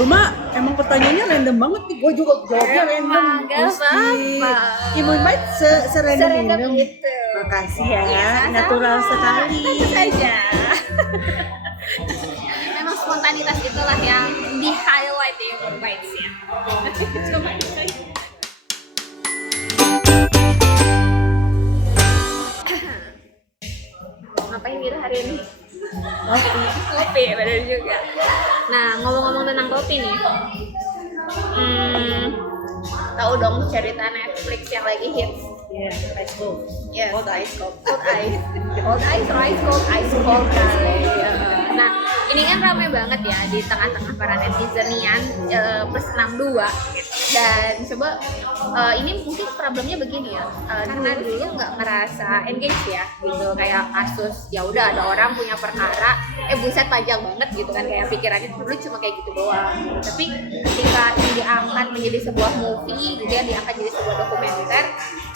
Lu mah emang pertanyaannya random banget nih. Gue juga jawabnya random. Gak apa-apa. Imun baik serandom itu. Makasih ya, Iya, natural sekali. Tentu saja. Memang spontanitas itulah yang di highlight di Imun Bites ya. Coba ngapain kita hari ini? Kopi, benar juga. Nah, ngomong-ngomong tentang kopi nih, tahu dong cerita Netflix yang lagi hits? Ice cold. Yes, Cold ice cold. cold ice, cold ice, or ice cold kali. Nah, ini kan ramai banget ya di tengah-tengah para netizenian plus 62 gitu. Dan coba ini mungkin problemnya begini ya, karena dulu nggak merasa engage ya gitu, kayak kasus ya udah ada orang punya perkara, buset panjang banget gitu kan, kayak pikirannya dulu cuma kayak gitu doang gitu. Tapi ketika ini diangkat menjadi sebuah movie gitu ya, diangkat jadi sebuah dokumenter,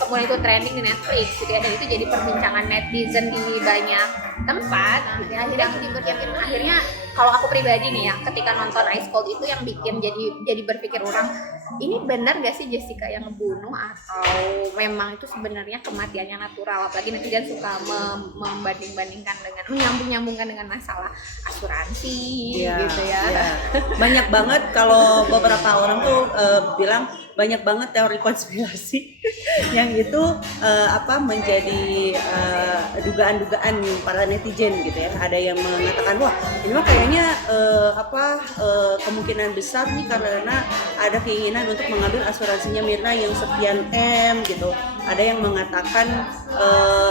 kemudian itu trending di Netflix gitu ya, dan itu jadi perbincangan netizen di banyak tempat gitu ya. Akhirnya kalau aku pribadi nih ya, ketika nonton Ice Cold itu yang bikin jadi berpikir orang, ini benar gak sih Jessica yang ngebunuh, atau memang itu sebenarnya kematiannya natural? Apalagi netizen suka membanding-bandingkan dengan menyambung-nyambungkan dengan masalah asuransi gitu ya. Banyak banget kalau beberapa orang tuh bilang banyak banget teori konspirasi yang itu menjadi dugaan-dugaan para netizen gitu ya. Ada yang mengatakan wah ini mah kayaknya kemungkinan besar nih karena ada keinginan untuk mengambil asuransinya Mirna yang sekian M gitu. Ada yang mengatakan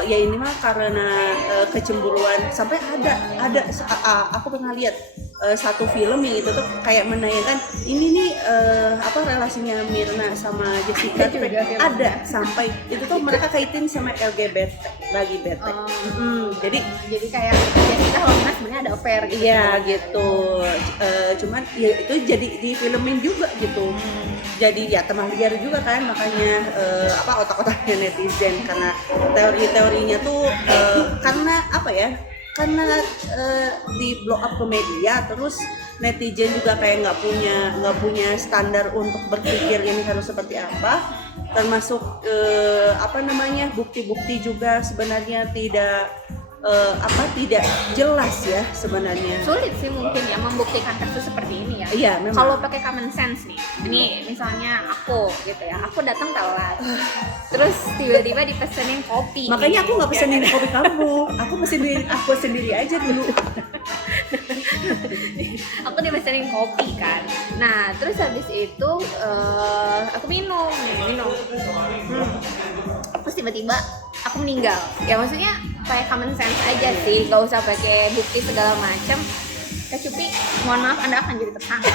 ya ini mah karena kecemburuan, sampai ada aku pernah lihat satu film yang itu tuh kayak menayangkan ini nih relasinya Mirna sama Jessica tuh ada sampai itu tuh mereka kaitin sama LGBT lagi bete. Jadi kayak Jessica sama Mirna sebenarnya ada affair gitu. Iya gitu. Cuman ya itu jadi difilmin juga gitu. Jadi ya teman liar juga kan, makanya otak-otaknya netizen karena teori-teorinya tuh karena karena di blow up ke media, terus netizen juga kayak nggak punya standar untuk berpikir ini harus seperti apa, termasuk bukti-bukti juga sebenarnya tidak jelas ya sebenarnya. Sulit sih mungkin ya membuktikan kasus seperti ini ya. Iya, memang. Kalau pakai common sense nih, ini misalnya aku gitu ya, aku datang telat, terus tiba-tiba dipesenin kopi. Makanya aku nggak pesenin kopi kamu, aku pesenin aku sendiri aja dulu. Aku dipesenin kopi kan. Nah, terus habis itu aku minum. Terus tiba-tiba aku meninggal. Ya maksudnya kayak common sense aja sih, gak usah pakai bukti segala macam. Kecuali mohon maaf Anda akan jadi tersangka.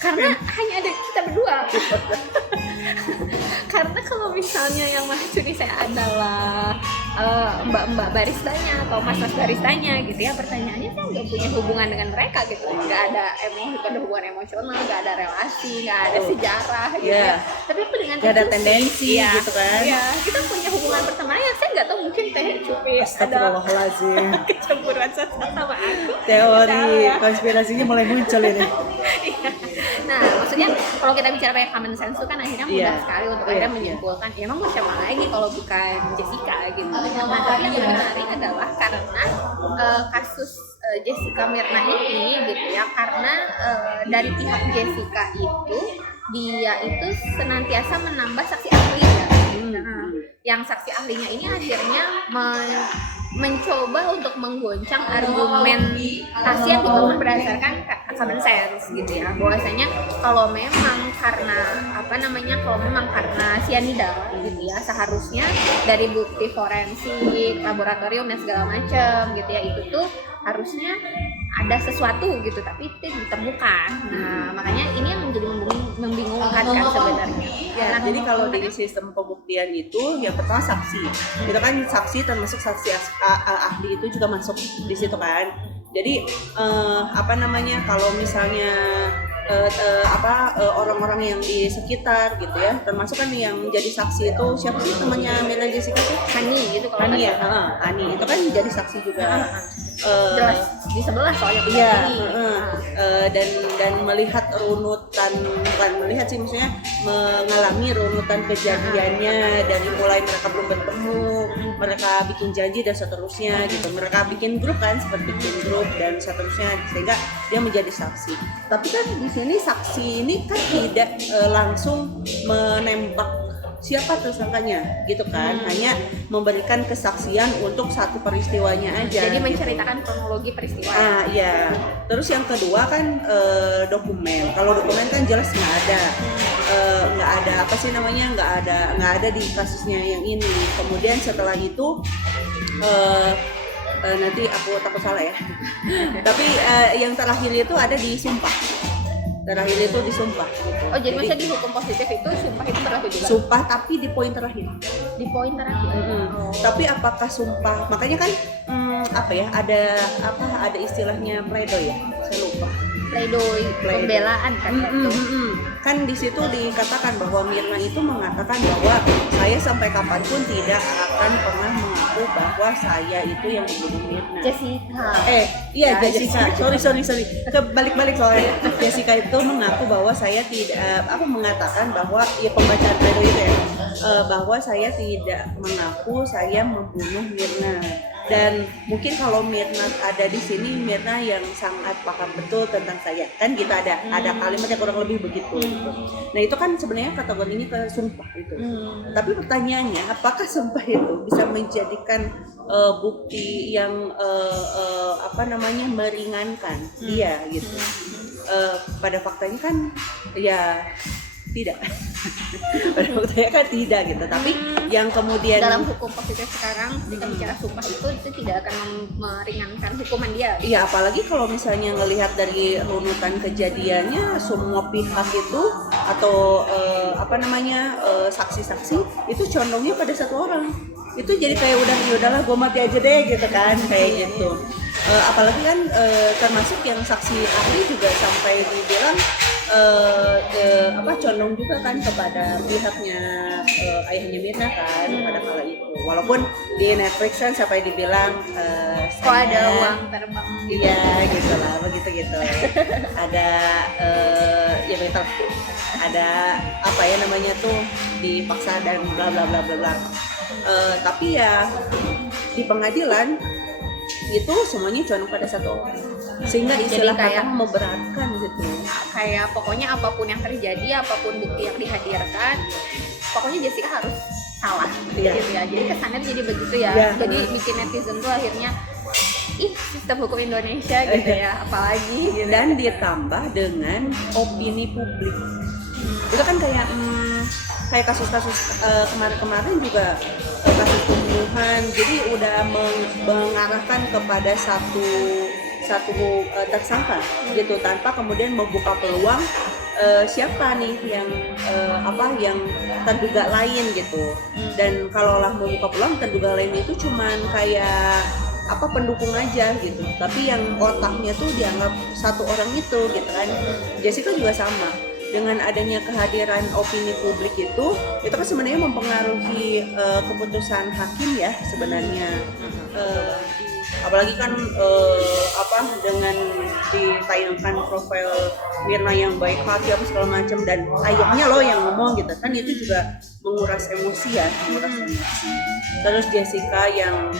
Karena hanya ada kita berdua. Karena kalau misalnya yang mencuri saya adalah mbak-mbak baristanya atau mas-mas baristanya gitu ya, pertanyaannya kan nggak punya hubungan dengan mereka gitu, nggak ada hubungan emosional, nggak ada relasi, nggak ada sejarah gitu ya. Tapi aku dengan nggak ada tendensi gitu kan. Ya, kita punya hubungan pertemanan yang saya nggak tahu, mungkin teh cupi ada kecemburuan sama aku. Teori konspirasinya mulai muncul ini. Nah, maksudnya kalau kita bicara pakai common sense itu kan akhirnya mudah sekali untuk akhirnya menyimpulkan ya emang mau siapa lagi kalau bukan Jessica gitu. Nah, tapi yang menarik adalah karena kasus Jessica Mirna ini gitu ya, karena dari pihak Jessica itu dia itu senantiasa menambah saksi ahli ya. Nah, yang saksi ahlinya ini akhirnya mencoba untuk menggoncang argumentasi yang dibangun berdasarkan common sense gitu ya, bahwasanya kalau memang karena sianida gitu ya, seharusnya dari bukti forensik, laboratorium dan segala macam gitu ya, itu tuh harusnya ada sesuatu gitu, tapi itu ditemukan. Nah, makanya ini yang menjadi membingungkan kan sebenarnya. Ya, jadi kalau di sistem pembuktian itu yang pertama saksi. Itu kan saksi termasuk saksi ahli itu juga masuk di situ kan. Jadi kalau misalnya orang-orang yang di sekitar gitu ya, termasuk kan yang jadi saksi itu siapa sih temannya Mirna Jessica tuh? Hani gitu kalau Hani ya, Hani itu kan jadi saksi juga. jelas di sebelah soalnya Iya, ini. dan melihat runutan, bukan melihat sih, maksudnya mengalami runutan kejadiannya dari mulai mereka belum bertemu, mereka bikin janji dan seterusnya gitu, mereka bikin grup kan, seperti bikin grup dan seterusnya, sehingga dia menjadi saksi. Tapi kan di sini saksi ini kan tidak langsung menembak siapa tersangkanya gitu kan, hanya memberikan kesaksian untuk satu peristiwanya aja. Jadi gitu. menceritakan kronologi peristiwa. Iya. Terus yang kedua kan dokumen. Kalau dokumen kan jelas nggak ada apa sih namanya, nggak ada di kasusnya yang ini. Kemudian setelah itu nanti aku takut salah ya. Tapi yang terakhir itu ada di sumpah. Terakhir itu di sumpah gitu. Oh, jadi maksudnya di hukum positif itu sumpah itu berlaku juga? Sumpah tapi di poin terakhir. Di poin terakhir. Oh. Tapi apakah sumpah? Makanya kan apa ya? Ada istilahnya pledoi ya? Saya lupa. Pledoi, pembelaan kan itu. Kan di situ dikatakan bahwa Mirna itu mengatakan bahwa saya sampai kapanpun tidak akan pernah mengaku bahwa saya itu yang membunuh Mirna. Jessica. Iya, Jessica. Sorry. Balik soalnya. Jessica itu mengaku bahwa saya tidak mengatakan bahwa ya pembacaan pledoi itu ya, bahwa saya tidak mengaku saya membunuh Mirna. Dan mungkin kalau Mirna ada di sini, Mirna yang sangat paham betul tentang saya, kan gitu, ada kalimat yang kurang lebih begitu. Gitu. Nah itu kan sebenarnya kategorinya ke sumpah itu. Tapi pertanyaannya, apakah sumpah itu bisa menjadikan bukti yang meringankan dia gitu? Pada faktanya kan ya tidak. Pada faktanya kan tidak gitu. Tapi yang kemudian dalam hukum positif sekarang jika bicara sumpah itu tidak akan meringankan hukuman dia. Iya, apalagi kalau misalnya ngelihat dari runutan kejadiannya, semua pihak itu atau saksi-saksi itu condongnya pada satu orang. Itu jadi kayak udahlah gue mati aja deh gitu kan, kayak gitu. Apalagi kan termasuk yang saksi ahli juga sampai dibilang condong juga kan kepada pihaknya ayahnya Mirna kan pada kala itu. Walaupun di Netflix kan sampai dibilang kok ada uang terbang gitu. Iya gitu lah, begitu. Ada ya betul. Ada dipaksa dan bla bla bla bla bla. Tapi ya di pengadilan itu semuanya condong pada satu orang, sehingga istilah kayak kata memberatkan gitu. Kayak pokoknya apapun yang terjadi, apapun bukti yang dihadirkan, pokoknya Jessica harus salah gitu ya. Jadi kesannya jadi begitu ya. Jadi bikin netizen tuh akhirnya sistem hukum Indonesia gitu ya, apalagi gitu. Dan ditambah dengan opini publik. Itu kan kayak kasus-kasus kemarin juga kasus pembunuhan, jadi udah mengarahkan kepada satu tersangka gitu, tanpa kemudian membuka peluang siapa nih yang terduga lain gitu. Dan kalaulah membuka peluang, terduga lain itu cuman kayak pendukung aja gitu, tapi yang otaknya tuh dianggap satu orang itu gitu kan. Jessica juga sama. Dengan adanya kehadiran opini publik itu kan sebenarnya mempengaruhi keputusan hakim ya sebenarnya. Apalagi kan dengan ditayangkan profil Mirna yang baik hati segala macam, dan ayahnya loh yang ngomong gitu kan, itu juga menguras emosi. Terus Jessica yang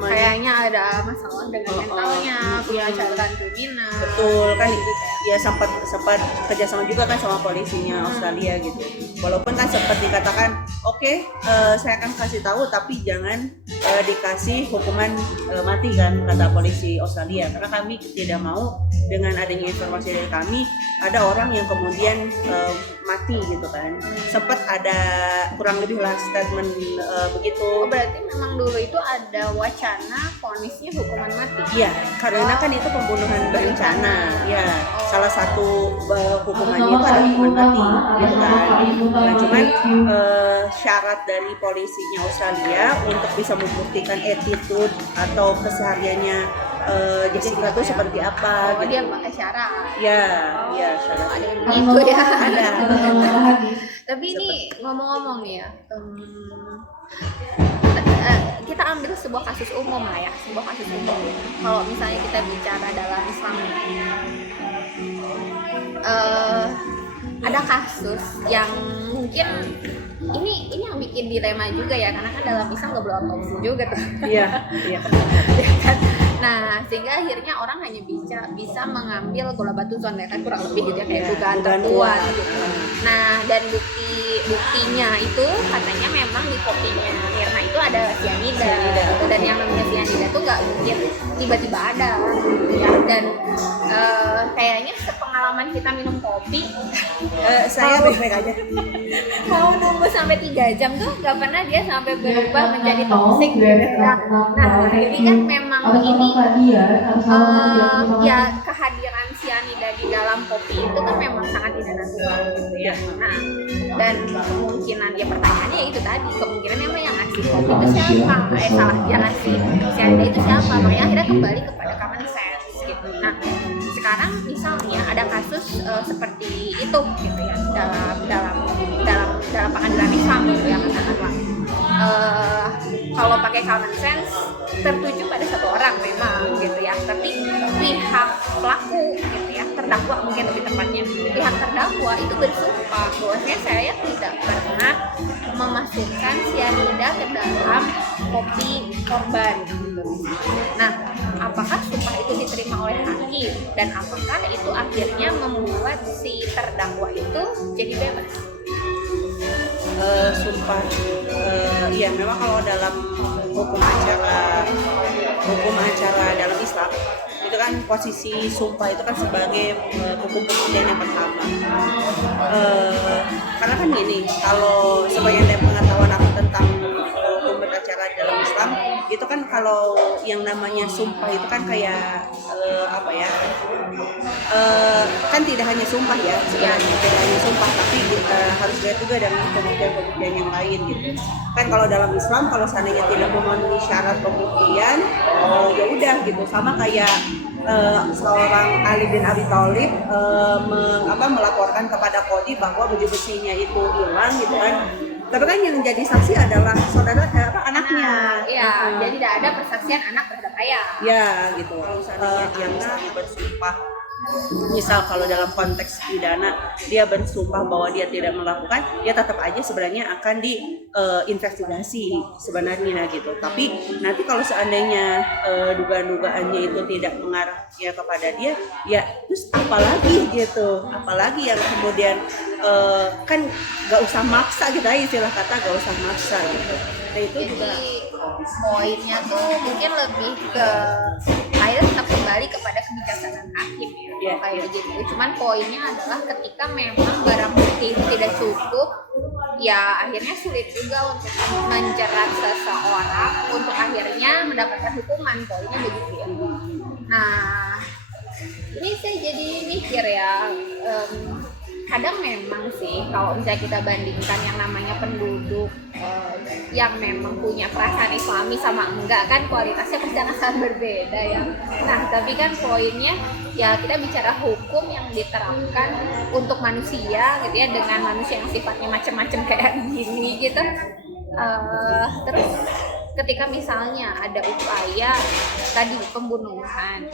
kayaknya ada masalah dengan mentalnya, punya catatan kriminal. Betul kan, ya sempat kerjasama juga kan sama polisinya Australia gitu. Walaupun kan sempat dikatakan oke, saya akan kasih tahu tapi jangan dikasih hukuman mati kan, kata polisi Australia, karena kami tidak mau dengan adanya informasi dari kami ada orang yang kemudian mati gitu kan. Sempat ada kurang lebih lah statement begitu. Oh, berarti memang dulu itu ada wacana vonisnya hukuman mati. Iya, karena kan itu pembunuhan berencana. Ya, salah satu hukumannya itu adalah hukuman mati gitu kan. Nah, cuman syarat dari polisinya Australia untuk bisa membuktikan attitude atau kesehariannya Jessica tuh seperti apa Oh, gitu. dia pakai syarat. Ya, ya syarat. Ada yang begitu ya. Ada. Tapi ini ngomong-ngomong nih ya, kita ambil sebuah kasus umum lah ya, sebuah kasus umum. Kalau misalnya kita bicara dalam Islam, ada kasus yang mungkin ini yang bikin dilema juga ya, karena kan dalam Islam nggak boleh otopsi juga tuh. Iya, iya. Ya kan? Nah, sehingga akhirnya orang hanya bisa mengambil golabatuzon ya kan, kurang lebih gitu ya, kayak Ya, dugaan dugaan terkuat kuat. gitu. Nah, dan buktinya itu katanya memang di kopinya Mirna itu ada cyanida gitu. Dan yang namanya cyanida tuh nggak mungkin tiba-tiba ada gitu ya. Dan kayaknya sepengalaman kita minum kopi Saya baik-baik aja. mau nunggu sampai 3 jam tuh nggak pernah dia sampai berubah menjadi toksik gitu. Nah, ini kan memang ini ya kehadiran cyanida di dalam kopi itu kan memang sangat tidak natural gitu ya. Nah, dan kemungkinan ya pertanyaannya ya itu tadi, kemungkinan memang yang ngasih kopi itu siapa? Yang ngasih cyanida itu siapa? Makanya akhirnya kembali kepada common sense gitu. Nah, sekarang misalnya ada kasus seperti itu gitu ya dalam pengadilan Islam gitu ya, katakanlah kalau pakai common sense tertuju pada satu orang memang gitu ya, tapi pihak pelaku gitu ya, terdakwa mungkin lebih tepatnya, pihak terdakwa itu bersumpah bahwasanya saya tidak pernah memasukkan cyanida ke dalam kopi korban gitu. Nah, apakah sumpah itu diterima oleh hakim dan apakah itu akhirnya membuat si terdakwa itu jadi bebas? Sumpah, iya memang kalau dalam hukum acara dalam Islam itu kan posisi sumpah itu kan sebagai hukum pembuktian yang pertama. Karena kan gini, kalau sebagian pengetahuan aku tentang hukum beracara dalam Islam itu kan kalau yang namanya sumpah itu kan kayak apa ya? Kan tidak hanya sumpah ya sebenarnya, tidak hanya sumpah, tapi harus lihat juga dengan pembuktian-pembuktian yang lain gitu. Kan kalau dalam Islam kalau seandainya tidak memenuhi syarat pembuktian, ya udah gitu, sama kayak seorang Ali bin Abi Thalib melaporkan kepada Qadi bahwa baju besinya itu hilang gitu kan. Tapi kan yang jadi saksi adalah saudara anaknya. Iya, jadi tidak ada persaksian anak terhadap ayah. Ya gitu. Seandainya dia misalnya bersumpah, misal kalau dalam konteks pidana dia bersumpah bahwa dia tidak melakukan, ya tetap aja sebenarnya akan diinvestigasi sebenarnya gitu. Tapi nanti kalau seandainya dugaan-dugaannya itu tidak mengarah ya kepada dia, ya terus apalagi gitu, apalagi yang kemudian kan gak usah maksa gitu aja, istilah kata gak usah maksa gitu. Nah itu Jadi juga poinnya tuh mungkin lebih ke akhirnya tetap kembali kepada kebijaksanaan hakim ya, Iya, kayak iya. begitu. Cuman poinnya adalah ketika memang barang bukti itu tidak cukup, ya akhirnya sulit juga untuk menjerat seseorang untuk akhirnya mendapatkan hukuman. Poinnya begitu ya. Nah, ini saya jadi mikir ya, kadang memang sih kalau misalnya kita bandingkan yang namanya penduduk yang memang punya perasaan Islami sama enggak, kan kualitasnya pasti akan sangat berbeda ya. Nah, tapi kan poinnya ya kita bicara hukum yang diterapkan untuk manusia gitu ya, dengan manusia yang sifatnya macam-macam kayak gini gitu. Terus ketika misalnya ada upaya tadi pembunuhan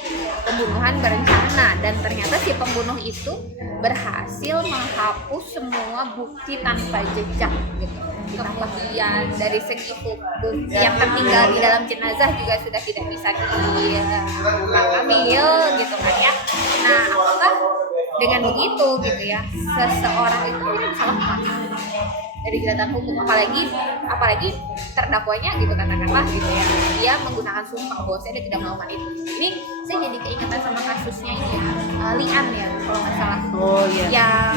berencana dan ternyata si pembunuh itu berhasil menghapus semua bukti tanpa jejak gitu. Kemudian dari segi bukti yang tertinggal di dalam jenazah juga sudah tidak bisa diambil gitu kan ya. Nah, apakah dengan begitu gitu ya seseorang itu salah paham dari jeratan hukum, apalagi terdakwanya gitu katakanlah gitu ya, dia menggunakan sumpah bahwa dia tidak melakukan itu. Ini saya jadi keingetan sama kasusnya ini ya, Lian ya kalau nggak salah. Oh iya. Yang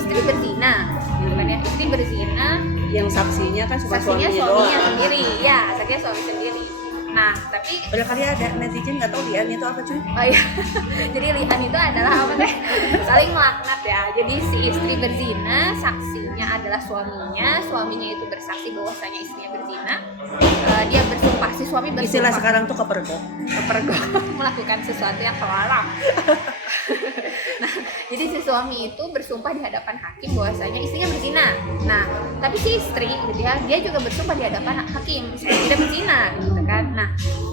istri berzina gitu kan ya, istri berzina, Yang saksinya kan cuma saksinya suaminya suaminya doang. sendiri ya, saksinya suami sendiri. Nah, tapi Barangkali ada netizen nggak tahu Lian itu apa cuy. oh iya. Jadi lian itu adalah apa teh? Saling melaknat ya. Jadi si istri berzina, saksinya adalah suaminya itu bersaksi bahwasanya istrinya berzina. Dia bersumpah, si suami bersumpah. Istilah sekarang tuh kepergok melakukan sesuatu yang haram. Nah, jadi si suami itu bersumpah di hadapan hakim bahwasanya istrinya berzina. Nah, tapi si istri gitu ya, dia juga bersumpah di hadapan hakim saya tidak berzina, gitu kan. Nah,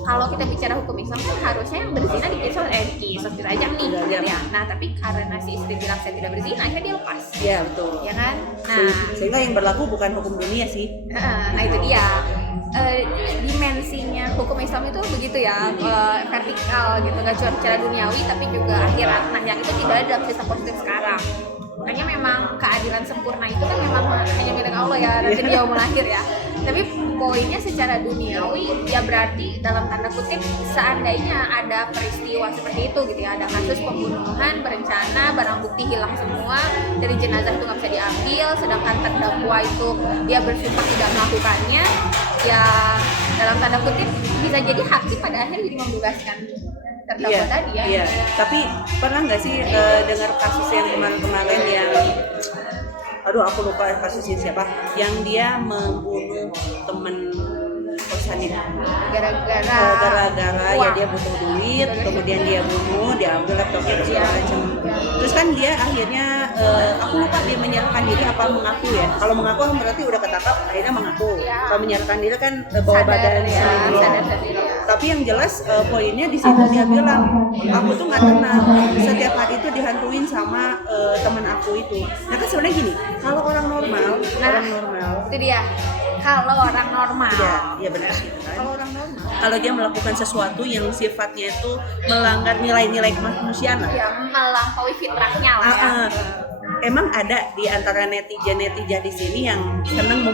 kalau kita bicara hukum Islam kan harusnya yang berzina dikisos dirajam nih, gitu ya. Nah, tapi karena si istri bilang saya tidak berzina, akhirnya dia lepas. Iya betul. Ya kan? Nah, Sehingga yang berlaku bukan hukum dunia sih. nah itu dia. Dimensinya hukum Islam itu begitu ya, vertikal gitu, nggak cuma secara duniawi tapi juga akhirat. Nah yang itu tidak ada dalam sistem positif sekarang. Makanya memang keadilan sempurna itu kan memang hanya milik Allah ya, nanti di yaumul akhir ya. Tapi poinnya secara duniawi ya berarti dalam tanda kutip seandainya ada peristiwa seperti itu gitu ya, ada kasus pembunuhan berencana, barang bukti hilang semua, dari jenazah itu nggak bisa diambil, sedangkan terdakwa itu dia bersumpah tidak melakukannya, ya dalam tanda kutip bisa jadi hakim pada akhirnya jadi membebaskan terdakwa tadi ya. Iya. Tapi pernah nggak sih dengar kasus yang kemarin-kemarin yang aku lupa kasusnya siapa, yang dia membunuh temen kosannya gara-gara ya dia butuh duit, kemudian dia bunuh, dia ambil laptopnya segala macam. Terus kan dia akhirnya aku lupa dia menyerahkan diri apa mengaku ya. Kalau mengaku kan berarti udah ketangkap, akhirnya mengaku. Kalau menyerahkan diri kan bawa badan sendiri. Tapi yang jelas poinnya di situ dia bilang, aku tuh nggak tenang, setiap hari itu dihantuin sama teman aku itu. Nah kan sebenarnya gini, kalau orang normal, itu dia. Kalau orang normal, iya benar sih. Kalau orang normal, kalau dia melakukan sesuatu yang sifatnya itu melanggar nilai-nilai kemanusiaan, ya melampaui fitrahnya lah ya. Emang ada di antara netizen di sini yang senang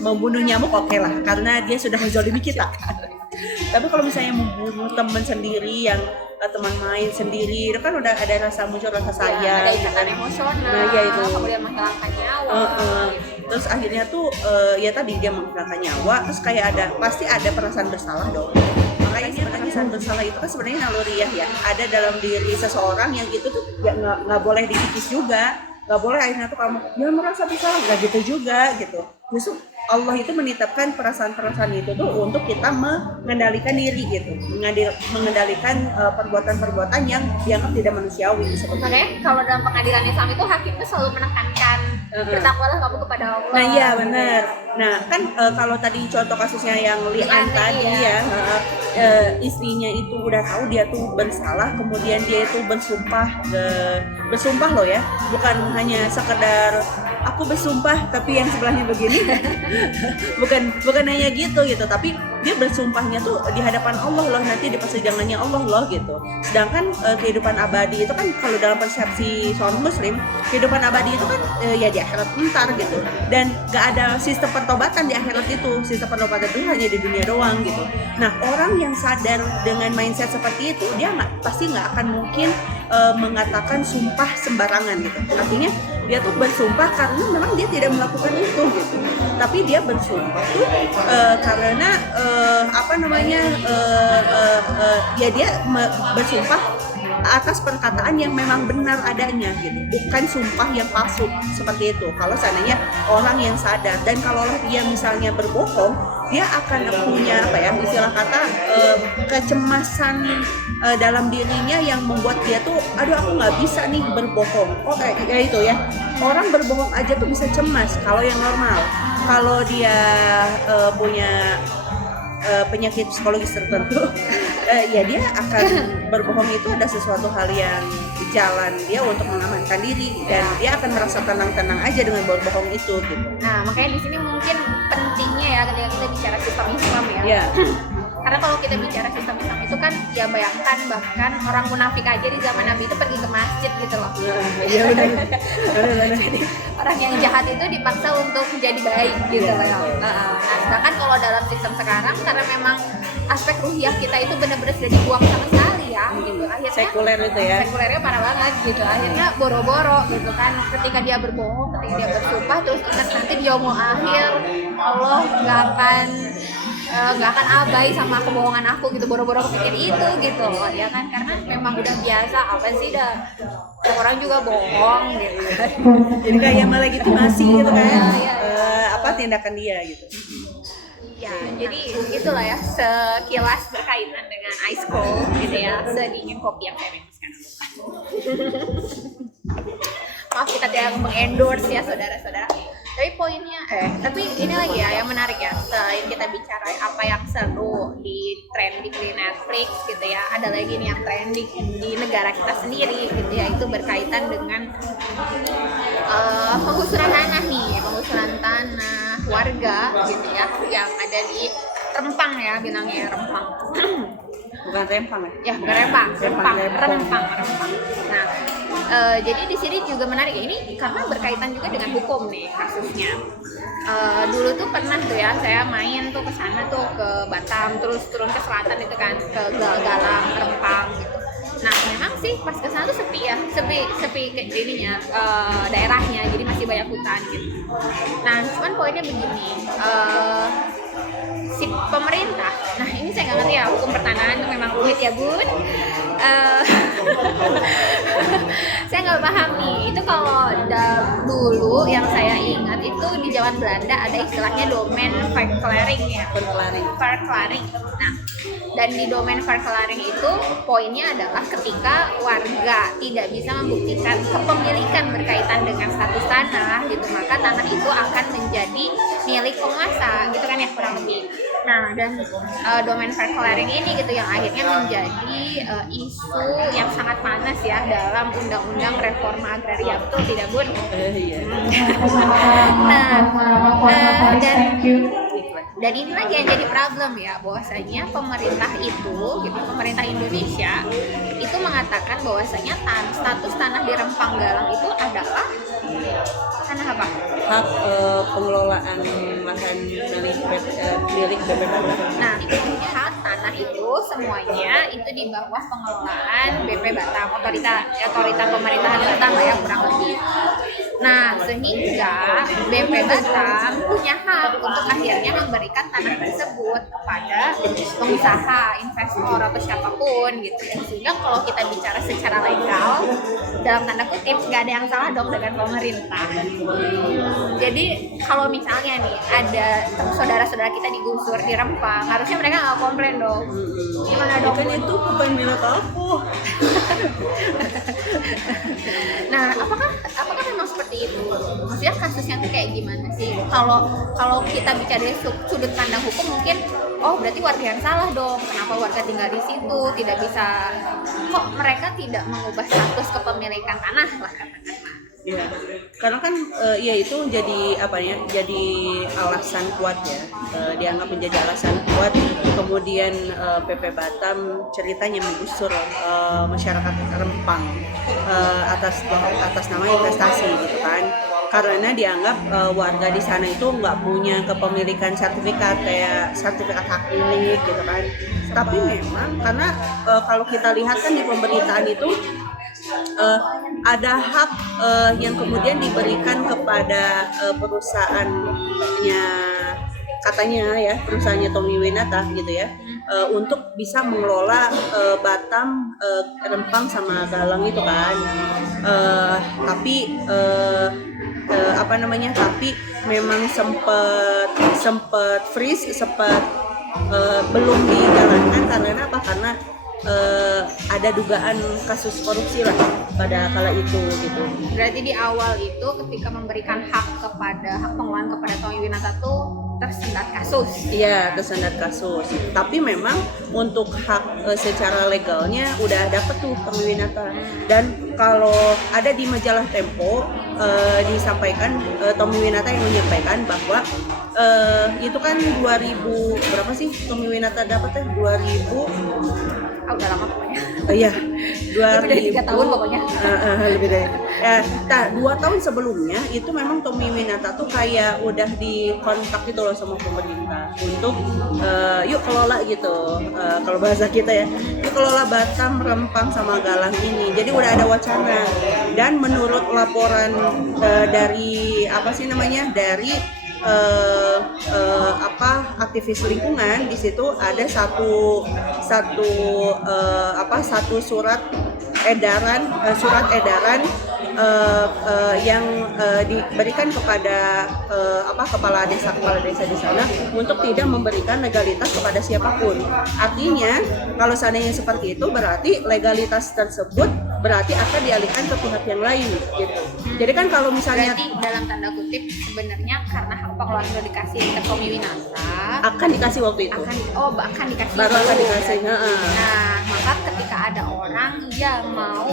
membunuh nyamuk, oke lah, karena dia sudah menzalimi kita. Tapi kalau misalnya membunuh teman sendiri yang teman main sendiri, itu kan udah ada muncul rasa sayang, ada ikatan emosional, itu. kemudian menghilangkan nyawa. Terus akhirnya tuh ya tadi dia menghilangkan nyawa, terus kayak pasti ada perasaan bersalah dong. Makanya perasaan bersalah itu kan sebenarnya naluriah ya, ada dalam diri seseorang yang itu tuh nggak boleh dikikis juga, nggak boleh akhirnya tuh kamu ya merasa bersalah, nggak gitu juga gitu. Justru Allah itu menitipkan perasaan-perasaan itu tuh untuk kita mengendalikan diri gitu, mengendalikan perbuatan-perbuatan yang dianggap tidak manusiawi. Makanya kalau dalam pengadilan Islam itu hakim itu selalu menekankan bertakwalah kamu kepada Allah. Nah iya benar. Nah kan kalau tadi contoh kasusnya yang li'an tadi ya, istrinya itu udah tahu dia tuh bersalah, kemudian dia itu bersumpah loh ya, bukan hanya sekedar aku bersumpah tapi yang sebelahnya begini. bukan hanya gitu, tapi dia bersumpahnya tuh di hadapan Allah loh, nanti di persidangannya Allah loh gitu. Sedangkan kehidupan abadi itu kan kalau dalam persepsi seorang muslim, kehidupan abadi itu kan ya di akhirat ntar gitu, dan gak ada sistem pertobatan di akhirat itu. Sistem pertobatan itu hanya di dunia doang gitu. Nah orang yang sadar dengan mindset seperti itu, dia pasti nggak akan mungkin mengatakan sumpah sembarangan gitu. Artinya dia tuh bersumpah karena memang dia tidak melakukan itu gitu, tapi dia bersumpah tuh karena ya dia bersumpah atas perkataan yang memang benar adanya gitu, bukan sumpah yang palsu seperti itu. Kalau seandainya orang yang sadar, dan kalau dia misalnya berbohong, dia akan punya istilah kata kecemasan dalam dirinya yang membuat dia tuh aku nggak bisa nih berbohong. Ya itu ya, orang berbohong aja tuh bisa cemas kalau yang normal. Kalau dia punya penyakit psikologis tertentu, ya dia akan berbohong itu ada sesuatu hal yang jalan dia untuk mengamankan diri, dan dia akan merasa tenang-tenang aja dengan berbohong itu gitu. Nah makanya di sini mungkin pentingnya ya ketika kita bicara sistem Islam ya. Yeah. Karena kalau kita bicara sistem Islam itu kan ya bayangkan bahkan orang munafik aja di zaman Nabi itu pergi ke masjid gitu loh. Iya benar. Jadi orang yang jahat itu dipaksa untuk menjadi baik gitu loh. Nah sedangkan kalau dalam sistem sekarang karena memang aspek ruhiyah kita itu benar-benar sudah dibuang sama sekali ya gitu. Akhirnya sekuler itu ya. Sekulernya parah banget gitu. Akhirnya boro-boro gitu kan. Ketika dia berbohong, ketika dia bersumpah, terus ingat nanti di yaumul akhir Allah nggak akan nggak akan abai sama kebohongan aku gitu, boro-boro kepikir itu gitu ya kan, karena memang udah biasa apa sih dah orang juga bohong gitu kan. Jadi kayak melegitimasi gitu kan, Iya. apa tindakan dia gitu. Ya, jadi itulah ya sekilas berkaitan dengan ice cold gitu ya, sedingin kopi yang saya minum sekarang. Maaf kita tidak mengendorse ya saudara-saudara. Tapi poinnya, tapi ini lagi ya yang menarik ya, selain kita bicara apa yang seru di trending di Netflix gitu ya, ada lagi nih yang trending di negara kita sendiri gitu ya, itu berkaitan dengan penggusuran tanah nih, penggusuran tanah warga gitu ya, yang ada di Rempang ya, bilangnya Rempang. Bukan Rempang ya? Ya, Rempang. Nah, jadi di sini juga menarik ya, ini karena berkaitan juga dengan hukum nih kasusnya. Dulu tuh pernah tuh ya, saya main tuh ke sana tuh ke Batam, terus turun ke selatan itu kan, ke Galang, Rempang gitu. Nah, memang sih pas ke sana tuh sepi ya, sepi ke ininya, daerahnya, jadi masih banyak hutan gitu. Nah, cuman poinnya begini, si pemerintah, nah ini saya nggak ngerti ya, hukum pertanahan itu memang rumit ya bun. Saya nggak paham nih, itu kalau dulu yang saya ingat itu di zaman Belanda ada istilahnya domain verklaring ya, verklaring. Nah, dan di domain verklaring itu poinnya adalah ketika warga tidak bisa membuktikan kepemilikan berkaitan dengan status tanah gitu, maka tanah itu akan menjadi milik penguasa gitu kan ya, kurang lebih. Nah, dan domain verklaring ini gitu yang akhirnya menjadi isu yang sangat panas ya dalam undang-undang reforma agraria, betul tidak bun? Iya. Nah, dan ini lagi yang jadi problem ya, bahwasanya pemerintah itu gitu, pemerintah Indonesia itu mengatakan bahwasanya status tanah di Rempang Galang itu adalah tanah apa? Hak pengelolaan lahan milik BP Batam. Nah, hak tanah itu semuanya itu di bawah pengelolaan BP Batam, otorita pemerintahan Batam ya kurang lebih. Nah, sehingga BP Batam punya hak untuk akhirnya memberikan tanah tersebut kepada pengusaha, investor atau siapapun gitu ya. Sehingga kalau kita bicara secara legal, dalam tanda kutip nggak ada yang salah dong dengan pemerintah. Jadi kalau misalnya nih ada saudara-saudara kita digusur di Rempang, harusnya mereka nggak komplain dong. Gimana dong? Kan itu bukan milik aku. Nah, apakah memang seperti itu? Maksudnya kasusnya tuh kayak gimana sih? Kalau kita bicara dari sudut pandang hukum mungkin, oh berarti warga yang salah dong. Kenapa warga tinggal di situ tidak bisa? Kok mereka tidak mengubah status kepemilikan tanah lah katakanlah? Iya, karena kan ya itu jadi apa ya? Jadi alasan kuat ya, dianggap menjadi alasan kuat. Kemudian PP Batam ceritanya menggusur masyarakat Rempang atas nama investasi gitu kan. Karena dianggap warga di sana itu nggak punya kepemilikan sertifikat kayak sertifikat hak milik gitu kan. Tapi memang karena kalau kita lihat kan di pemberitaan itu ada hak yang kemudian diberikan kepada perusahaannya, katanya ya perusahaannya Tommy Winata gitu ya, untuk bisa mengelola Batam, Rempang sama Galang itu kan. Tapi tapi memang sempat freeze, belum dijalankan karena apa? Karena ada dugaan kasus korupsi lah pada kala itu gitu. Berarti di awal itu ketika memberikan hak pengelolaan kepada Tommy Winata tuh tersendat kasus. Iya, tersendat kasus. Tapi memang untuk hak secara legalnya udah dapet tuh Tommy Winata. Dan kalau ada di majalah Tempo disampaikan, Tommy Winata yang menyampaikan bahwa itu kan 2000 berapa sih Tommy Winata dapatnya? 2000 udah lama pokoknya. Iya, 2000. Lebih dari 3 tahun pokoknya. Lebih dari. 2 tahun sebelumnya itu memang Tommy Winata tuh kayak udah dikontak gitu loh sama pemerintah untuk yuk kelola gitu. Kalau bahasa kita ya, yuk kelola Batam, Rempang sama Galang ini. Jadi udah ada wacana. Dan menurut laporan dari dari aktivis lingkungan, di situ ada satu surat edaran yang diberikan kepada kepala desa di sana untuk tidak memberikan legalitas kepada siapapun. Artinya kalau seandainya seperti itu berarti legalitas tersebut berarti akan dialihkan ke pihak yang lain gitu. Jadi kan kalau misalnya berarti dalam tanda kutip sebenarnya karena hak pengelolaan itu dikasih ke Tommy Winasa akan dikasih waktu itu. akan dikasih. Baru akan dikasih. Nah, maka ketika ada orang yang mau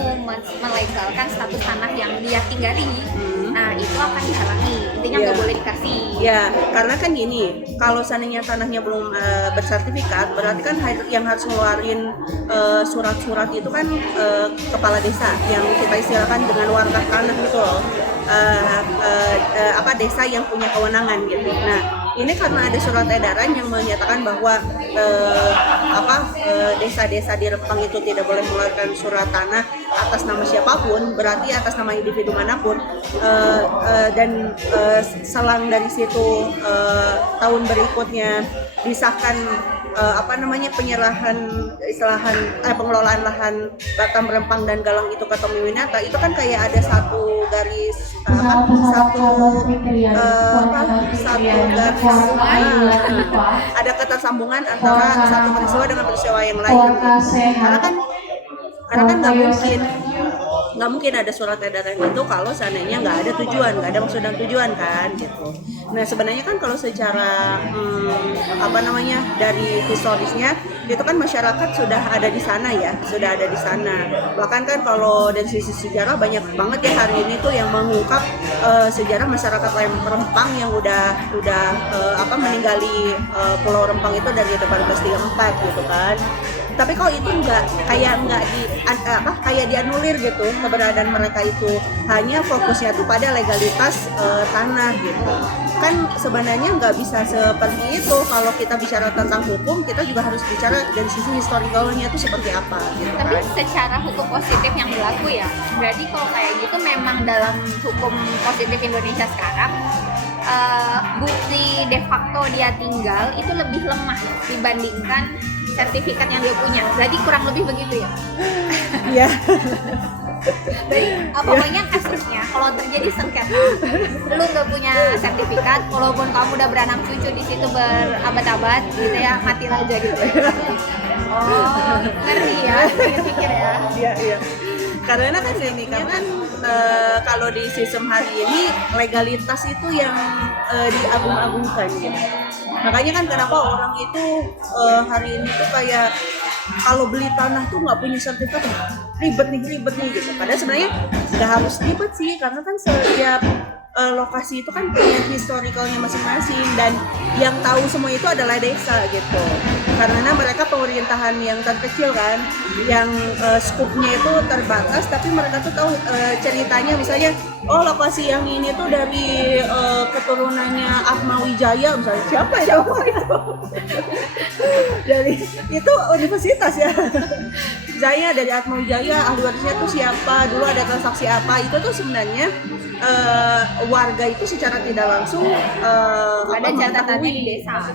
melegalkan status tanah yang dia tinggali, nah itu akan dihalangi. Intinya nggak boleh dikasih. Ya, karena kan gini, kalau seandainya tanahnya belum bersertifikat, berarti kan yang harus ngeluarin surat-surat itu kan kepala desa yang kita istilahkan dengan warga tanah gitu loh. Desa yang punya kewenangan gitu. Nah, ini karena ada surat edaran yang menyatakan bahwa desa-desa di Rempang itu tidak boleh mengeluarkan surat tanah atas nama siapapun, berarti atas nama individu manapun, dan selang dari situ tahun berikutnya disahkan pengelolaan lahan Batam, Rempang dan Galang itu ke Tommy Winata. Itu kan kayak ada satu garis ada ketersambungan antara satu peristiwa dengan peristiwa yang lain. Karena kan nggak mungkin ada surat edaran itu kalau seandainya nggak ada tujuan, nggak ada maksud dan tujuan kan gitu. Nah sebenarnya kan kalau secara dari historisnya itu kan masyarakat sudah ada di sana ya, bahkan kan kalau dari sisi sejarah banyak banget ya hari ini tuh yang mengungkap sejarah masyarakat Rempang yang udah meninggali Pulau Rempang itu dari 1834 gitu kan. Tapi kok itu kayak dianulir gitu keberadaan mereka itu, hanya fokusnya tuh pada legalitas tanah gitu. Kan sebenarnya nggak bisa seperti itu. Kalau kita bicara tentang hukum, kita juga harus bicara dari sisi historicalnya itu seperti apa gitu. Tapi secara hukum positif yang berlaku ya, berarti kalau kayak gitu memang dalam hukum positif Indonesia sekarang bukti de facto dia tinggal itu lebih lemah dibandingkan sertifikat yang dia punya. Berarti kurang lebih begitu ya? Iya. Pokoknya kasusnya kalau terjadi sengketa, lu nggak punya sertifikat, walaupun kamu udah beranak cucu di situ berabad-abad gitu ya, mati aja gitu. Oh, ngerti ya, pikir ya. Iya. Karena kan kalau di sistem hari ini legalitas itu yang diagung-agungkan gitu. Makanya kan kenapa orang itu hari ini tuh kayak kalau beli tanah tuh nggak punya sertifikat, ribet nih gitu. Padahal sebenarnya nggak harus ribet sih, karena kan setiap lokasi itu kan punya historicalnya masing-masing, dan yang tahu semua itu adalah desa gitu. Karena mereka pemerintahan yang terkecil kan, yang skupnya itu terbatas, tapi mereka tuh tahu ceritanya, misalnya lokasi yang ini tuh dari keturunannya Atmawijaya misalnya. Siapa itu? Dari itu universitas ya. Jaya dari Atmawijaya, ahli warisnya tuh siapa, dulu ada transaksi apa, itu tuh sebenarnya warga itu secara tidak langsung ada catatannya di desa.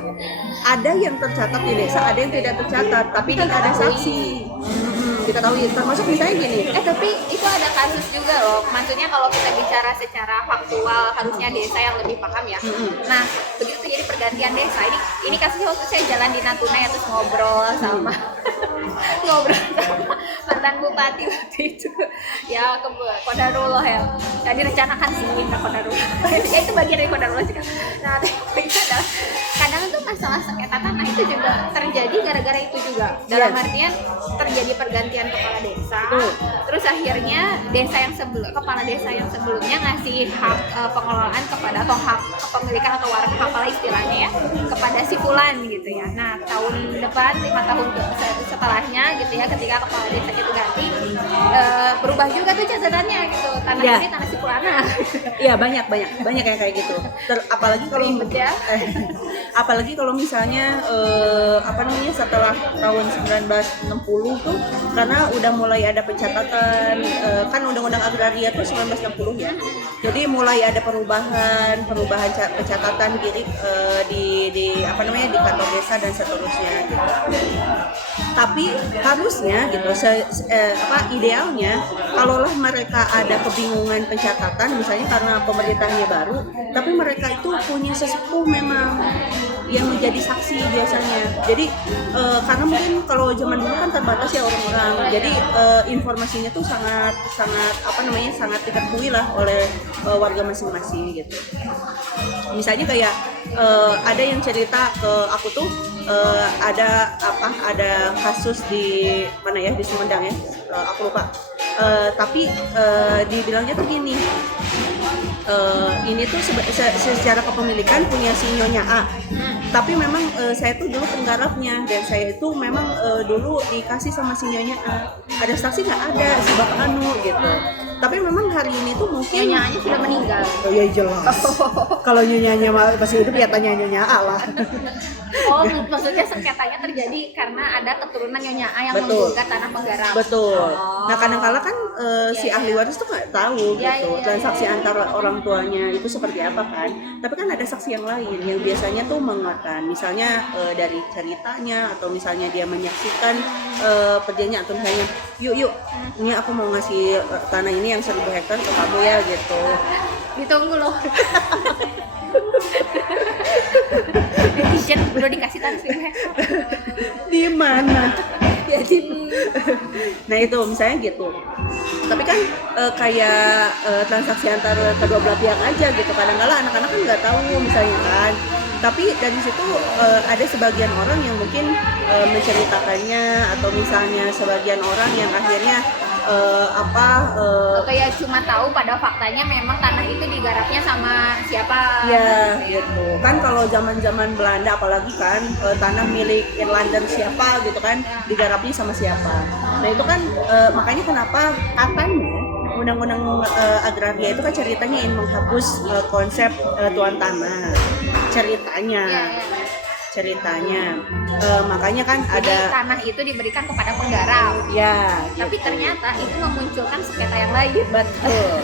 Ada yang tercatat di desa, ada yang tidak tercatat, tapi tidak ada saksi. Diketahui, termasuk misalnya gini. Tapi itu ada kasus juga loh. Maksudnya kalau kita bicara secara faktual, harusnya desa yang lebih paham ya. Nah, begitu jadi pergantian desa. Ini kasusnya waktu saya jalan di Natuna ya, terus ngobrol sama mantan bupati waktu itu ya, ke Kodarullah ya. Nah, direncanakan sih ke Kodarullah. Ya itu bagian dari Kodarullah juga. Nah, itu adalah kadang tuh masalah sengketa tanah itu juga terjadi gara-gara itu juga. Dalam artian terjadi pergantian kepala desa. Terus akhirnya kepala desa yang sebelumnya ngasih hak pengelolaan kepada, atau hak kepemilikan atau warak apalah istilahnya ya, kepada si fulan gitu ya. Nah, tahun depan 5 tahun setelahnya gitu ya, ketika kepala desa itu ganti berubah juga tuh catatannya gitu, tanah Ya. ini tanah Cipularna. Iya, banyak yang kayak gitu. Apalagi kalau Ribet ya. apalagi kalau misalnya apa namanya, setelah tahun 1960 tuh, karena udah mulai ada pencatatan, kan Undang-Undang Agraria tuh 1960 ya. Jadi mulai ada perubahan pencatatan diri di apa namanya, di kantor desa dan seterusnya gitu. Tapi harusnya gitu, idealnya kalaulah mereka ada kebingungan pencatatan, misalnya karena pemerintahnya baru, tapi mereka itu punya sesepuh memang yang menjadi saksi biasanya. Jadi karena mungkin kalau zaman dulu kan terbatas ya orang-orang, jadi informasinya tuh sangat apa namanya, sangat diketahui lah oleh warga masing-masing gitu. Misalnya kayak ada yang cerita ke aku tuh, ada kasus di mana ya, di Sumedang ya, aku lupa. Tapi dibilangnya tuh gini, ini tuh secara kepemilikan punya si Nyonya A. Tapi memang saya tuh dulu penggarapnya, dan saya itu memang dulu dikasih sama si Nyonya A. Ada saksi nggak? Ada, si Bapak Anu gitu. Tapi memang hari ini tuh mungkin Nyonyanya sudah meninggal. Oh ya jelas. Kalau nyonyanya masih hidup ya tanya Nyonya A lah. Oh, maksudnya sengketanya terjadi karena ada keturunan Nyonya A yang Betul. menggugat tanah penggarap. Betul. Oh. Nah kadang-kala kan si ahli waris tuh nggak tahu gitu, transaksi antara orang tuanya itu seperti apa kan. Tapi kan ada saksi yang lain yang biasanya tuh menguatkan, misalnya dari ceritanya, atau misalnya dia menyaksikan perjanjian, atau misalnya yuk ini aku mau ngasih tanah ini yang 1000 hektar ke kamu ya gitu. Ditunggu loh. Netizen udah dikasih tanah sih. Di mana? Jadi Nah itu misalnya gitu. Tapi kan kayak transaksi antara kedua belah pihak aja gitu. Kadang-kala anak-anak kan nggak tahu misalnya kan. Tapi dari situ ada sebagian orang yang mungkin menceritakannya, atau misalnya sebagian orang yang akhirnya kayak cuma tahu pada faktanya memang tanah itu digarapnya sama siapa. ya gitu kan. Kalau zaman Belanda apalagi kan, tanah milik Irlander siapa gitu kan, digarapnya sama siapa. Nah itu kan makanya kenapa katanya Undang-Undang Agraria itu kan ceritanya ingin menghapus konsep tuan tanah, ceritanya. Makanya kan Jadi ada tanah itu diberikan kepada penggarap. ya Tapi gitu. ternyata itu memunculkan sengketa yang lain. Betul.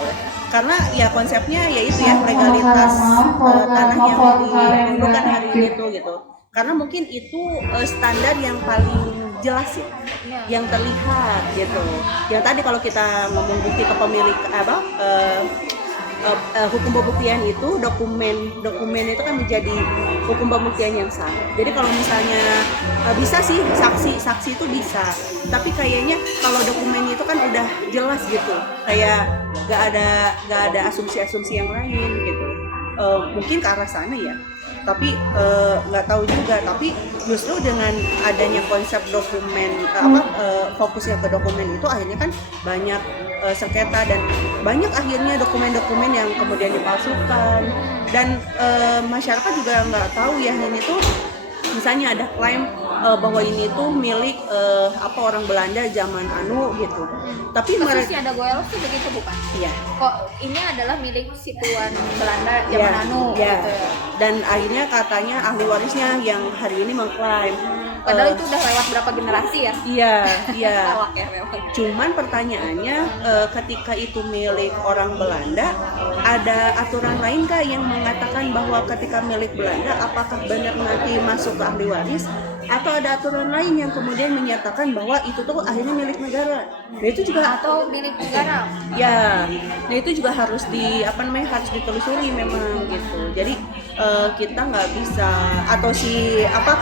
Karena ya konsepnya yaitu ya legalitas tanah yang diperlukan hari ini tuh gitu. Karena mungkin itu standar yang paling jelas ya, yang terlihat gitu. Yang tadi kalau kita ngomong bukti kepemilikan hukum pembuktian itu, dokumen itu kan menjadi hukum pembuktian yang sah. Jadi kalau misalnya bisa sih saksi itu bisa, tapi kayaknya kalau dokumennya itu kan udah jelas gitu, kayak nggak ada asumsi yang lain gitu. Mungkin ke arah sana ya, tapi nggak tahu juga. Tapi justru dengan adanya konsep dokumen fokusnya ke dokumen itu, akhirnya kan banyak sengketa, dan banyak akhirnya dokumen-dokumen yang kemudian dipalsukan, dan masyarakat juga nggak tahu ya, ini tuh misalnya ada klaim bahwa ini tuh milik orang Belanda zaman anu gitu. Tapi Kasusnya ada goel tuh begitu bukan? iya. Kok ini adalah milik si tuan Belanda zaman anu ya. gitu. Dan akhirnya katanya ahli warisnya yang hari ini mengklaim. Padahal itu udah lewat berapa generasi ya? Iya. Tawak ya memang. Cuman pertanyaannya, ketika itu milik orang Belanda, ada aturan lain kah yang mengatakan bahwa ketika milik Belanda, apakah benar nanti masuk ke ahli waris, atau ada aturan lain yang kemudian menyatakan bahwa itu tuh akhirnya milik negara? Nah itu juga Atau milik negara. ya, nah itu juga harus harus ditelusuri memang gitu. Jadi kita nggak bisa, atau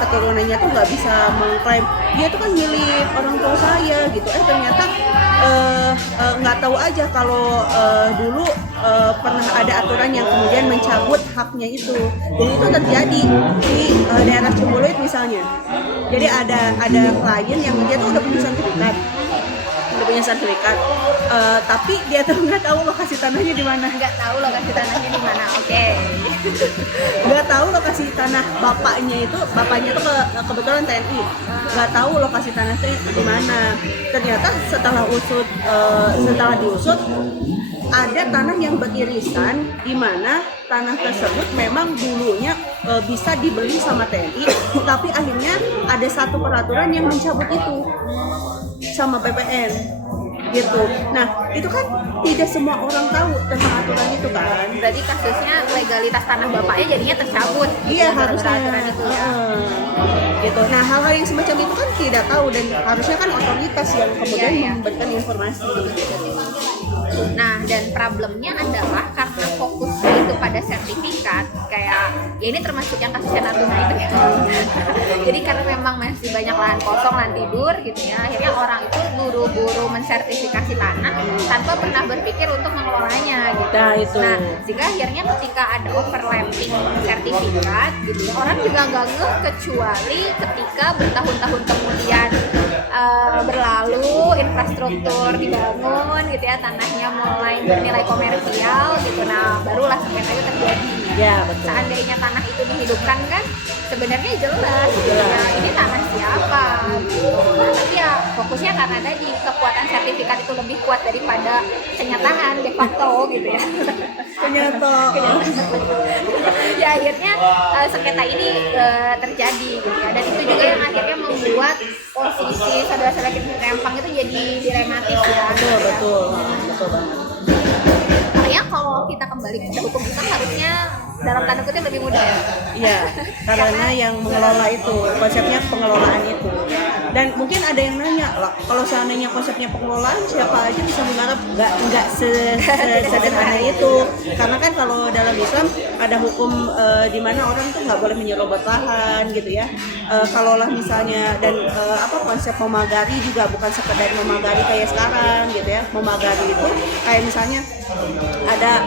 keturunannya tuh nggak bisa mengklaim dia tuh kan milik orang tua saya gitu. Ternyata nggak tahu aja kalau dulu pernah ada aturan yang kemudian mencabut haknya itu. Dulu itu terjadi di daerah Cembuluit misalnya. Jadi ada klien yang dia tuh udah punya punya sertifikat, tapi dia tuh nggak tahu lokasi tanahnya di mana. Nggak tahu lokasi tanahnya di mana. Oke. Nggak tahu lokasi tanah bapaknya tuh kebetulan TNI, nggak tahu lokasi tanahnya di mana. Ternyata setelah diusut ada tanah yang beririsan di mana tanah tersebut memang dulunya bisa dibeli sama TNI, tapi akhirnya ada satu peraturan yang mencabut itu sama BPN gitu. Nah, itu kan tidak semua orang tahu tentang aturan itu kan. Berarti kasusnya legalitas tanah bapaknya jadinya tercabut. Iya, gara-gara harusnya aturan itu ya. Gitu. Nah, hal-hal yang semacam itu kan tidak tahu dan harusnya kan otoritas yang kemudian Iya. memberikan informasi. Nah, dan problemnya adalah karena fokusnya itu pada sertifikat, kayak ya ini termasuk yang kasusnya Natuna itu ya. Jadi karena memang masih banyak lahan kosong, lahan tidur gitu ya, akhirnya orang itu buru-buru mensertifikasi tanah tanpa pernah berpikir untuk mengelolanya gitu. Nah, itu. Nah, sehingga akhirnya ketika ada overlapping sertifikat gitu ya, orang juga nggak ngeh kecuali ketika bertahun-tahun kemudian berlalu, infrastruktur dibangun gitu ya, tanahnya mulai bernilai komersial gitu. Nah, barulah sengketa itu terjadi. Ya, betul. Seandainya tanah itu dihidupkan kan sebenarnya jelas gitu ya, ini tanah siapa gitu. Nah, tapi ya fokusnya karena tadi kekuatan sertifikat itu lebih kuat daripada kenyataan de facto gitu ya. Kenyataan. Ya akhirnya sengketa ini terjadi gitu ya, dan itu juga yang akhirnya membuat posisi saudara-saudara kita di Rempang itu jadi dilematis ya. Betul banget. Makanya kalau kita kembali ke hukum kita harusnya dalam tanda kutip lebih mudah ya. Iya, karena yang mengelola itu, konsepnya pengelolaan itu. Dan mungkin ada yang nanya, lah, kalau seandainya konsepnya pengelolaan, siapa aja bisa menggarap? Nggak sederhana itu. Karena kan kalau dalam Islam ada hukum di mana orang tuh nggak boleh menyerobot lahan gitu ya. Kalau lah misalnya dan konsep memagari juga bukan sekedar memagari kayak sekarang gitu ya. Memagari itu kayak misalnya ada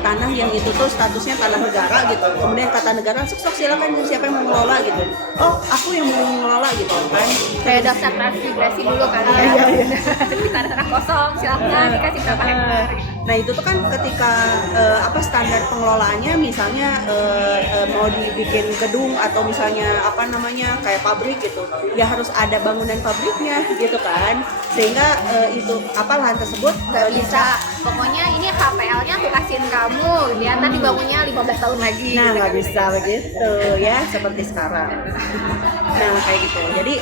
tanah yang itu tuh statusnya tanah negara gitu, kemudian kata negara sok silakan siapa yang mengelola gitu, oh aku yang mau mengelola gitu kan, Kayak daftar transmigrasi dulu kan ya. Iya. Di tanah kosong silakan dikasih berapa hektar. Nah itu tuh kan ketika standar pengelolaannya misalnya mau dibikin gedung atau misalnya kayak pabrik gitu, ya harus ada bangunan pabriknya gitu kan, sehingga itu lahan tersebut Nggak bisa, pokoknya ini HPL-nya aku kasihin kamu gitu ya, nanti dibangunnya 15 tahun lagi. Nah, gitu nggak kan. bisa begitu ya, seperti sekarang. Nah, kayak gitu. Jadi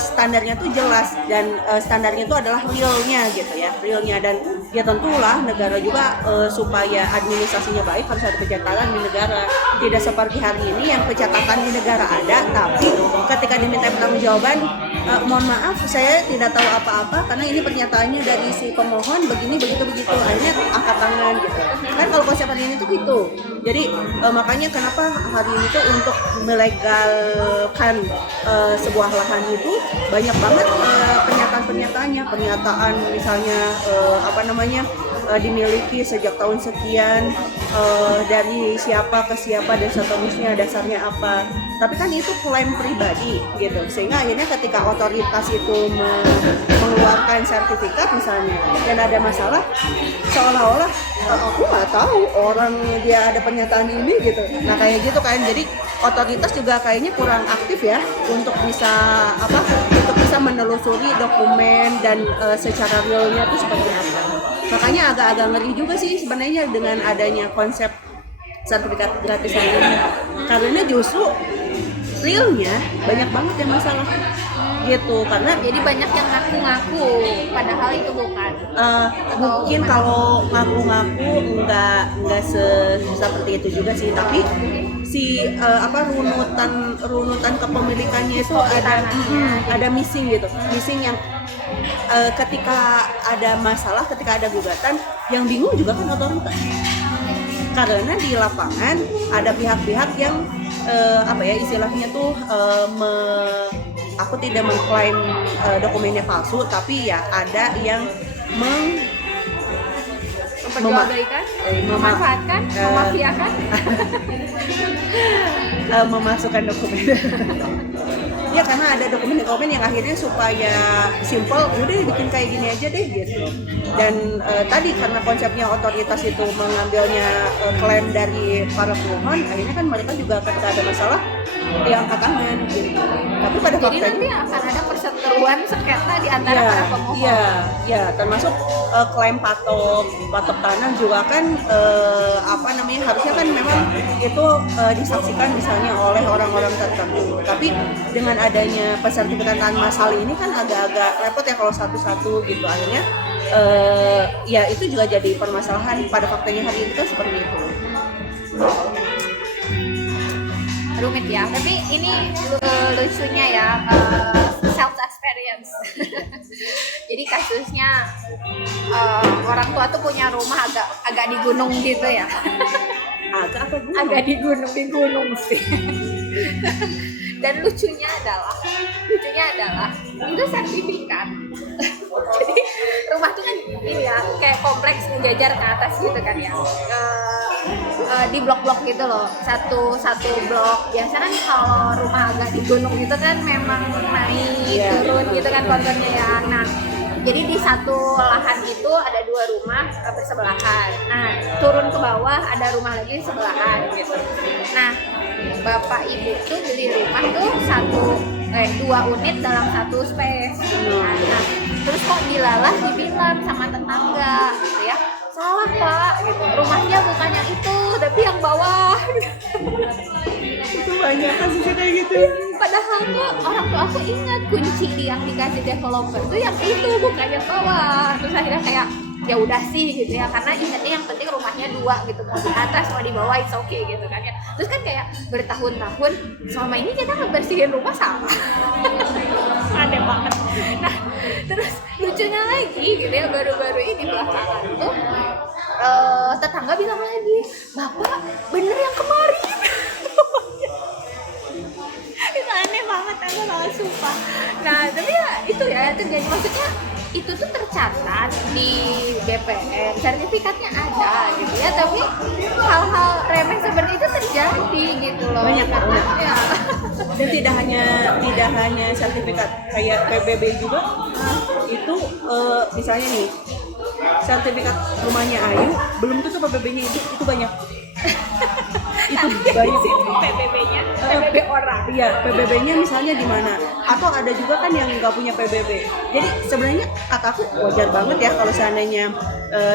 standarnya tuh jelas dan standarnya itu adalah realnya gitu ya, realnya, dan ya tentulah negara juga supaya administrasinya baik harus ada pencatatan di negara. Tidak seperti hari ini yang pencatatan di negara ada, tapi ketika diminta pertanggungjawaban, mohon maaf saya tidak tahu apa-apa karena ini pernyataannya dari si pemohon begini begitu, akhirnya angkat tangan gitu. Kan kalau konsep hari ini tuh gitu. Jadi makanya kenapa hari ini tuh untuk melegalkan sebuah lahan itu banyak banget pernyataan misalnya dimiliki sejak tahun sekian, dari siapa ke siapa dan seterusnya, dasarnya apa. Tapi kan itu klaim pribadi gitu, sehingga akhirnya ketika otoritas itu mengeluarkan sertifikat misalnya dan ada masalah, seolah-olah aku nggak tahu orang dia ada pernyataan ini gitu. Nah kayak gitu kan, jadi otoritas juga kayaknya kurang aktif ya untuk bisa menelusuri dokumen dan secara realnya itu seperti apa. Makanya agak-agak ngeri juga sih sebenarnya dengan adanya konsep sertifikat gratisan ini, karena justru realnya banyak banget yang masalah gitu, karena Jadi banyak yang ngaku-ngaku padahal itu bukan. mungkin kalau ngaku-ngaku nggak seperti itu juga sih, tapi si runutan kepemilikannya itu ada missing yang ketika ada masalah, ketika ada gugatan, yang bingung juga kan otoritas, karena di lapangan ada pihak-pihak yang istilahnya tuh aku tidak mengklaim dokumennya palsu, tapi ya ada yang Memperjualbelikan, memanfaatkan, memafiakan. memasukkan dokumen. Ya karena ada dokumen-dokumen yang akhirnya supaya simple, udah bikin kayak gini aja deh gitu. Dan tadi karena konsepnya otoritas itu mengambilnya klaim dari para pemohon, akhirnya kan mereka juga ketika ada masalah ya angkat tangan gitu. Tapi pada Jadi faktanya nanti akan ada perseteruan sengketa di antara Iya, para pemohon. iya, termasuk klaim patok tanah juga kan apa namanya harusnya kan memang itu disaksikan misalnya oleh orang-orang tertentu. Tapi dengan adanya pensertifikatan massal ini kan agak-agak repot ya kalau satu-satu gitu akhirnya ya itu juga jadi permasalahan pada faktanya hari ini kan seperti itu. Rumit ya, tapi ini lucunya ya, self experience. Jadi kasusnya orang tua tuh punya rumah agak di gunung gitu ya. Agak apa gunung? Agak di gunung sih. Dan lucunya adalah itu sertifikat. Jadi rumah tuh kan ini ya kayak kompleks menjajar ke atas gitu kan ya. Di blok-blok gitu loh, satu blok. Biasa kan kalau rumah agak di gunung gitu kan memang naik turun gitu kan konturnya ya. Nah, jadi di satu lahan itu ada 2 rumah bersebelahan. Nah, turun ke bawah ada rumah lagi sebelahan gitu. Nah, bapak ibu tuh beli rumah tuh 2 unit dalam 1 space. Nah, terus kok dilalah dibilang sama tetangga gitu ya. Salah pak, gitu. Rumahnya bukan yang itu, tapi yang bawah. Itu banyak kasusnya kayak gitu. Padahal tuh orang tua aku ingat kunci yang dikasih developer tuh yang itu bukan yang bawah. Terus akhirnya kayak ya udah sih gitu ya, karena ingatnya yang penting rumahnya 2 gitu, mau di atas mau di bawah it's okay gitu kan ya. Terus kan kayak bertahun-tahun selama ini kita ngebersihin rumah sama. Aneh banget. Nah, terus lucunya lagi gitu ya, baru-baru ini belakangan tuh tetangga bilang lagi, bapak bener yang kemarin. Itu aneh banget sumpah. Nah tapi ya itu ya terjadi, maksudnya itu tuh tercatat di BPN, sertifikatnya ada gitu ya, tapi hal-hal remeh seperti itu terjadi gitu loh. Banyak. Ya. Dan tidak hanya sertifikat, kayak PBB juga itu misalnya nih sertifikat rumahnya Ayu belum tentu PBB-nya itu banyak. Itu banyak PBB-nya, PBB orang. Iya, PBB-nya misalnya di mana? Atau ada juga kan yang nggak punya PBB. Jadi sebenarnya kataku wajar banget ya kalau seandainya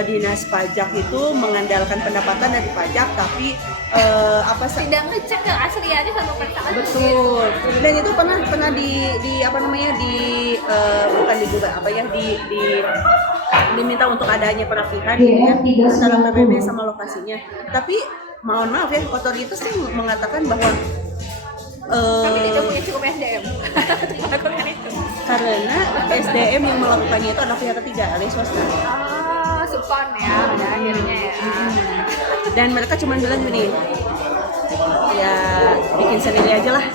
dinas pajak itu mengandalkan pendapatan dari pajak, tapi tidak ngecek keasliannya sama perasaan. Betul. Dan itu pernah di apa namanya bukan digugat apa ya diminta untuk adanya perapihan ya antara PBB sama lokasinya. Tapi mohon maaf ya, otoritas sih mengatakan bahwa kami tidak punya cukup SDM melakukan itu. Karena SDM yang melakukannya itu adalah pihak ketiga alias swasta. Supon ya, pada akhirnya ya. Dan mereka cuma bilang gini, ya bikin sendiri aja lah.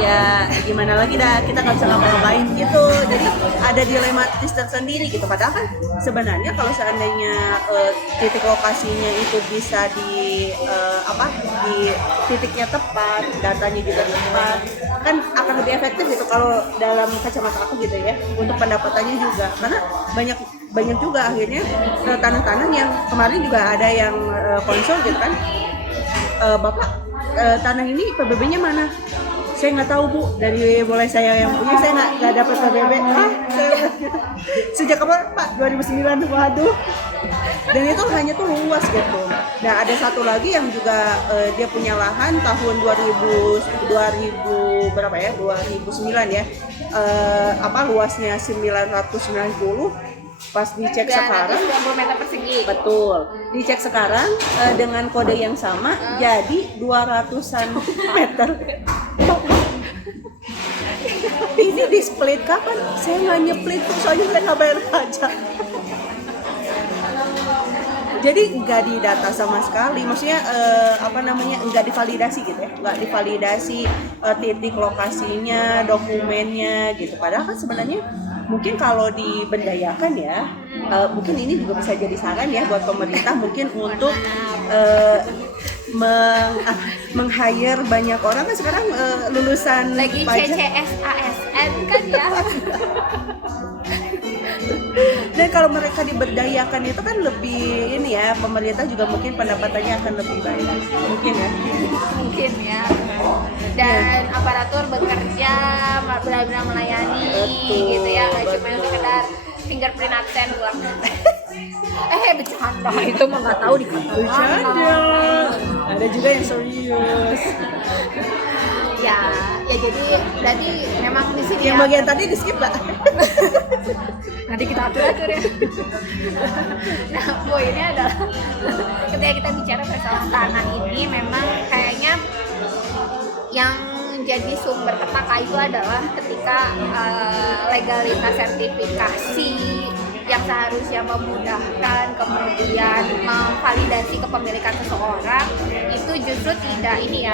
Ya gimana lagi dah, kita nggak bisa ngapa-ngapain gitu. Jadi ada dilematis tersendiri gitu. Padahal kan sebenarnya kalau seandainya titik lokasinya itu bisa di titiknya tepat, datanya juga tepat, kan akan lebih efektif gitu kalau dalam kacamata aku gitu ya, untuk pendapatannya juga. Karena banyak juga akhirnya tanah-tanah yang kemarin juga ada yang konsul gitu kan, bapak tanah ini PBB-nya mana? Saya nggak tahu bu, dari mulai saya yang punya saya nggak dapat PBB. Sejak kapan Pak? 2009. Waduh. Dan itu hanya tuh luas gitu. Nah ada satu lagi yang juga dia punya lahan tahun 2000 berapa ya? 2009 ya. Luasnya 990. Pas dicek sekarang 90 meter persegi. Betul. Dicek sekarang dengan kode yang sama jadi 200-an meter. Ini di split kapan? Saya nggak nyeplit tuh, soalnya saya nggak bayar pajak. Jadi nggak didata sama sekali, maksudnya nggak divalidasi gitu ya, nggak divalidasi titik lokasinya, dokumennya gitu. Padahal kan sebenarnya mungkin kalau diberdayakan ya, mungkin ini juga bisa jadi saran ya buat pemerintah mungkin untuk meng-hire banyak orang kan sekarang lulusan lagi pajak. CCSASN kan ya. Dan kalau mereka diberdayakan itu kan lebih ini ya, pemerintah juga mungkin pendapatannya akan lebih baik mungkin ya. Mungkin ya. Dan aparatur bekerja benar-benar melayani. Betul, gitu ya, nggak cuma betul. sekedar fingerprint absen pulang. Bercanda itu mah nggak tahu dikata Bercanda. Ada juga yang serius. ya jadi berarti memang di sini Yang ya, bagian tadi di skip lah. nanti kita atur ya. Nah, poinnya adalah ketika kita bicara masalah tanah ini memang kayaknya yang jadi sumber petaka itu adalah ketika legalitas sertifikasi yang seharusnya memudahkan kemudian memvalidasi kepemilikan seseorang itu justru tidak di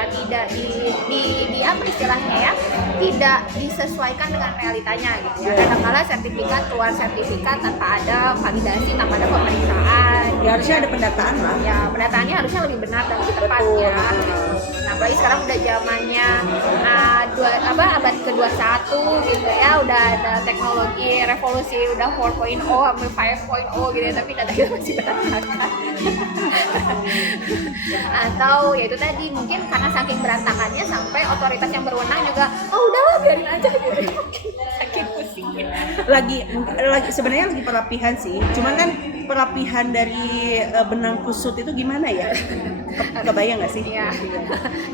apa istilahnya ya, tidak disesuaikan dengan realitanya gitu ya. Kadang-kala sertifikat keluar sertifikat tanpa ada validasi, tanpa ada pemeriksaan. Ya harusnya ada pendataan lah. Ya, pendataannya harusnya lebih benar dan lebih tepat Betul. ya. Nah, apalagi sekarang udah zamannya abad ke-21 gitu ya, udah ada teknologi revolusi udah 4.0 sampai 5.0 gitu ya, tapi data kita masih berantakan. Atau ya itu tadi mungkin karena saking berantakannya sampai otoritas yang berwenang juga udahlah biarin aja gitu. Saking pusingnya. Lagi sebenarnya lagi perapihan sih. Cuman kan perapihan dari benang kusut itu gimana ya? Kebayang nggak sih? Iya.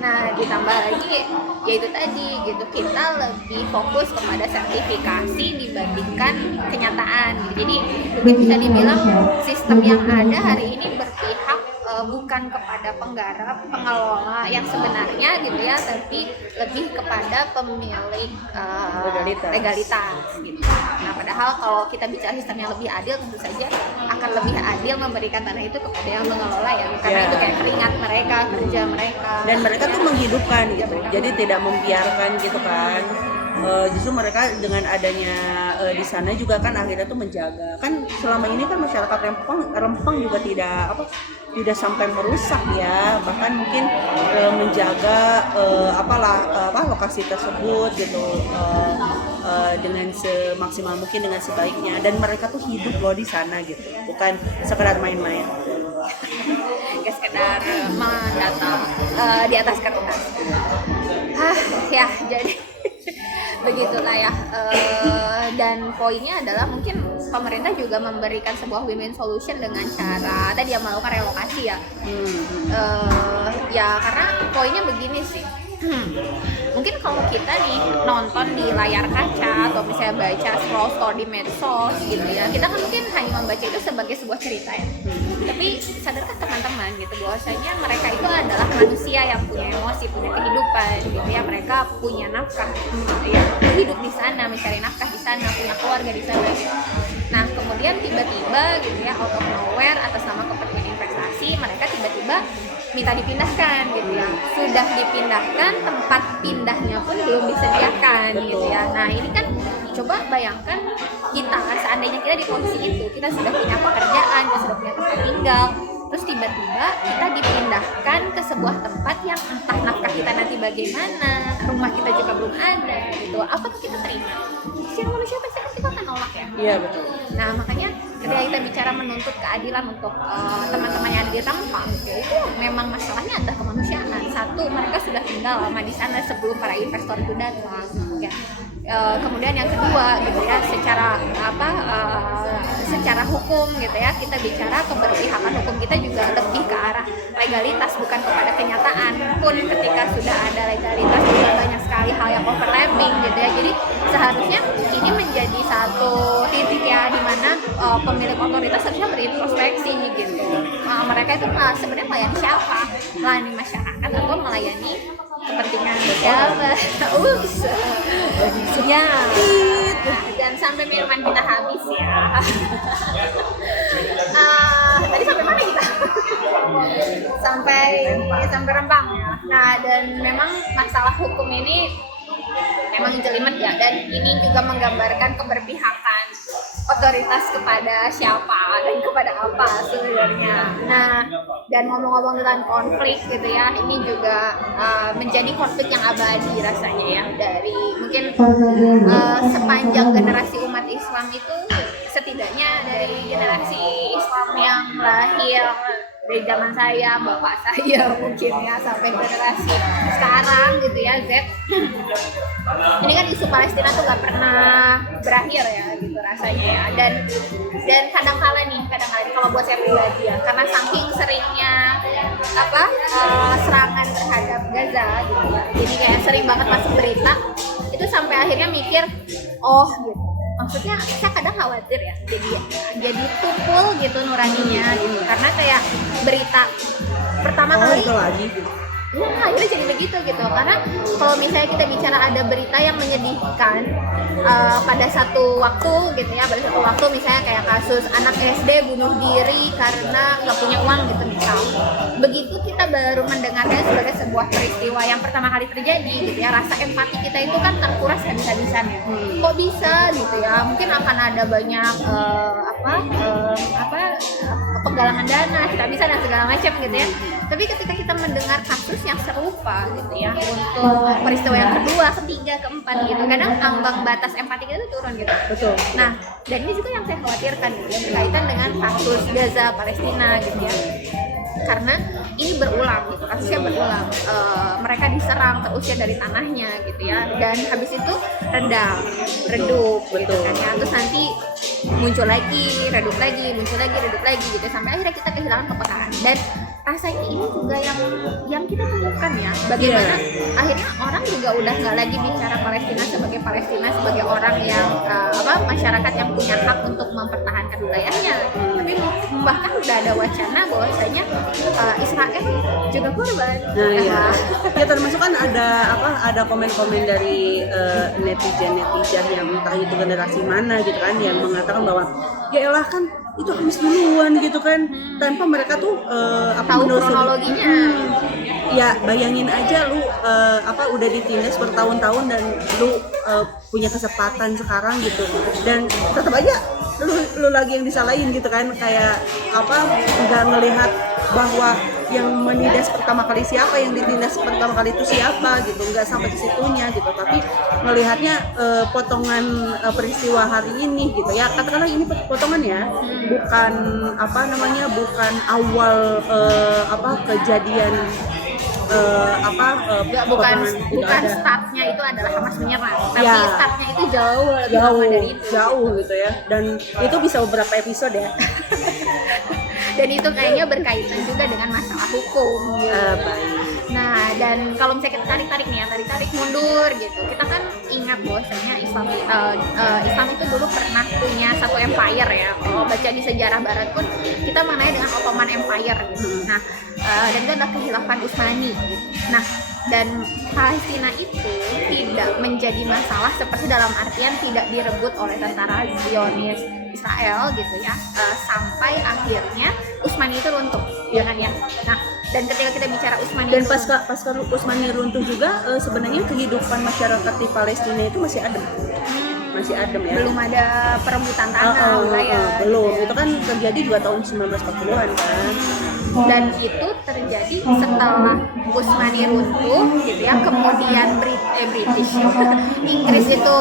Nah, ditambah lagi ya itu tadi gitu, kita lebih fokus kepada sertifikasi dibandingkan kenyataan. Jadi mungkin bisa dibilang sistem yang ada hari ini berpihak bukan kepada penggarap, pengelola yang sebenarnya gitu ya, tapi lebih kepada pemilik legalitas gitu. Nah, padahal kalau kita bicara sistem yang lebih adil, tentu saja akan lebih adil memberikan tanah itu kepada yang mengelola ya, karena itu kayak keringat mereka, kerja mereka. Dan mereka tuh menghidupkan gitu, jadi tidak membiarkan gitu kan. Justru mereka dengan adanya di sana juga kan akhirnya tuh menjaga. Kan selama ini kan masyarakat Rempang juga tidak sampai merusak ya, bahkan mungkin menjaga lokasi tersebut gitu dengan semaksimal mungkin, dengan sebaiknya, dan mereka tuh hidup loh di sana gitu, bukan sekedar main-main. Gak sekedar mendata di atas kertas. Ya jadi begitulah ya. Dan poinnya adalah mungkin pemerintah juga memberikan sebuah win-win solution dengan cara tadi yang melakukan relokasi ya. Ya karena poinnya begini sih. Mungkin kalau kita nih nonton di layar kaca atau misalnya baca scroll di medsos gitu ya, kita kan mungkin hanya membaca itu sebagai sebuah cerita ya. Tapi sadarkah teman-teman gitu bahwasanya mereka itu adalah manusia yang punya emosi, punya kehidupan gitu ya, mereka punya nafkah ya, hidup di sana, mencari nafkah di sana, punya keluarga di sana gitu. Nah, kemudian tiba-tiba gitu ya, out of nowhere atas nama kepentingan investasi, mereka tiba-tiba minta dipindahkan gitu ya. Sudah dipindahkan, tempat pindahnya pun belum disediakan gitu ya. Nah, ini kan coba bayangkan kita seandainya kita di posisi itu, kita sudah punya pekerjaan, kita sudah punya tempat tinggal, terus tiba-tiba kita dipindahkan ke sebuah tempat yang entah nafkah kita nanti bagaimana, rumah kita juga belum ada gitu. Apakah kita terima? Secara manusia pasti kita akan nolak ya. Iya betul. Nah, makanya ketika kita bicara menuntut keadilan untuk teman-teman yang ada di Rempang, itu memang masalahnya adalah kemanusiaan. Satu, mereka sudah tinggal lama di sana sebelum para investor itu datang ya. Kemudian yang kedua gitu ya, secara hukum gitu ya, kita bicara keberpihakan hukum kita juga lebih ke arah legalitas bukan kepada kenyataan. Pun ketika sudah ada legalitas juga banyak sekali hal yang overlapping gitu ya. Jadi seharusnya ini menjadi satu titik ya di mana pemilik otoritas harusnya berintrospeksi gitu. Mereka itu sebenarnya melayani siapa? Melayani masyarakat atau melayani kepentingan siapa? Ya. Dan sampai minuman kita habis ya. Tadi sampai mana kita? sampai Rempang ya. Nah, dan memang masalah hukum ini memang jelimet ya, dan ini juga menggambarkan keberpihakan otoritas kepada siapa dan kepada apa sebenarnya. Nah, Dan ngomong-ngomong tentang konflik gitu ya, ini juga menjadi konflik yang abadi rasanya ya, dari mungkin sepanjang generasi umat Islam itu, setidaknya dari generasi Islam yang lahir dari zaman saya, bapak saya mungkin ya, sampai generasi sekarang gitu ya, Z. Ini kan isu Palestina tuh gak pernah berakhir ya gitu rasanya ya. Dan kadang-kala nih kalau buat saya pribadi ya, karena saking seringnya serangan terhadap Gaza gitu ya, jadi kayak sering banget masuk berita itu, sampai akhirnya mikir, oh gitu, maksudnya saya kadang khawatir ya, jadi tumpul gitu nuraninya gitu, karena kayak berita pertama kali itu lagi gitu. ya akhirnya jadi begitu gitu. Karena kalau misalnya kita bicara ada berita yang menyedihkan pada satu waktu gitu ya, pada satu waktu misalnya kayak kasus anak SD bunuh diri karena nggak punya uang gitu misal, begitu kita baru mendengarnya sebagai sebuah peristiwa yang pertama kali terjadi gitu ya, rasa empati kita itu kan terkuras habis-habisan ya. Kok bisa gitu ya, mungkin akan ada banyak penggalangan dana, kita bisa dan segala macam gitu ya. Tapi ketika kita mendengar kasus yang serupa gitu ya, untuk peristiwa yang kedua, ketiga, keempat gitu, kadang ambang batas empati kita itu turun gitu. Betul. Nah, dan ini juga yang saya khawatirkan gitu ya, berkaitan dengan kasus Gaza, Palestina gitu ya. Karena ini berulang gitu, kasusnya berulang, mereka diserang, terusir dari tanahnya gitu ya, dan habis itu redup gitu kan ya, terus nanti muncul lagi, redup lagi, muncul lagi, redup lagi gitu, sampai akhirnya kita kehilangan kepekaan. Dan rasanya ini juga yang kita temukan ya, bagaimana akhirnya orang juga udah nggak lagi bicara Palestina sebagai orang yang masyarakat yang punya hak untuk mempertahankan wilayahnya, tapi bahkan udah ada wacana bahwasanya Israel juga korban. Nah ya termasuk kan ada komen-komen dari netizen yang entah itu generasi mana gitu kan, yang mengatakan bahwa ya elah kan itu habis duluan gitu kan, tanpa mereka tuh tahu kronologinya. Ya bayangin aja lu udah ditindas bertahun-tahun dan lu punya kesempatan sekarang gitu, dan tetap aja lu lagi yang disalahin gitu kan, kayak nggak ngelihat bahwa yang menindas pertama kali siapa, yang ditindas pertama kali itu siapa gitu, nggak sampai ke situnya gitu, tapi melihatnya potongan peristiwa hari ini gitu ya, katakanlah ini potongan ya, bukan bukan awal kejadian bukan startnya itu adalah Hamas menyerang, tapi startnya itu jauh lebih lama dari itu, jauh gitu ya, dan itu bisa beberapa episode ya. Dan itu kayaknya berkaitan juga dengan masalah hukum gitu. Nah, dan kalau misalnya kita tarik mundur gitu, kita kan ingat bahwasanya Islam itu dulu pernah punya satu empire ya. Kalau baca di sejarah Barat pun kita mengenai dengan Ottoman Empire gitu. Nah, dan itu adalah kekhilafan Utsmani gitu. Nah, dan Palestina itu tidak menjadi masalah seperti dalam artian tidak direbut oleh tentara Zionis Israel gitu ya, sampai akhirnya Utsmani itu runtuh ya kan ya. Nah, dan ketika kita bicara Utsmani dan pasca Utsmani runtuh juga sebenarnya kehidupan masyarakat di Palestina itu masih adem ya, belum ada perebutan tanah wilayah belum gitu ya. Itu kan terjadi juga tahun 1940-an kan, dan itu terjadi setelah Utsmani runtuh gitu ya, kemudian British Inggris itu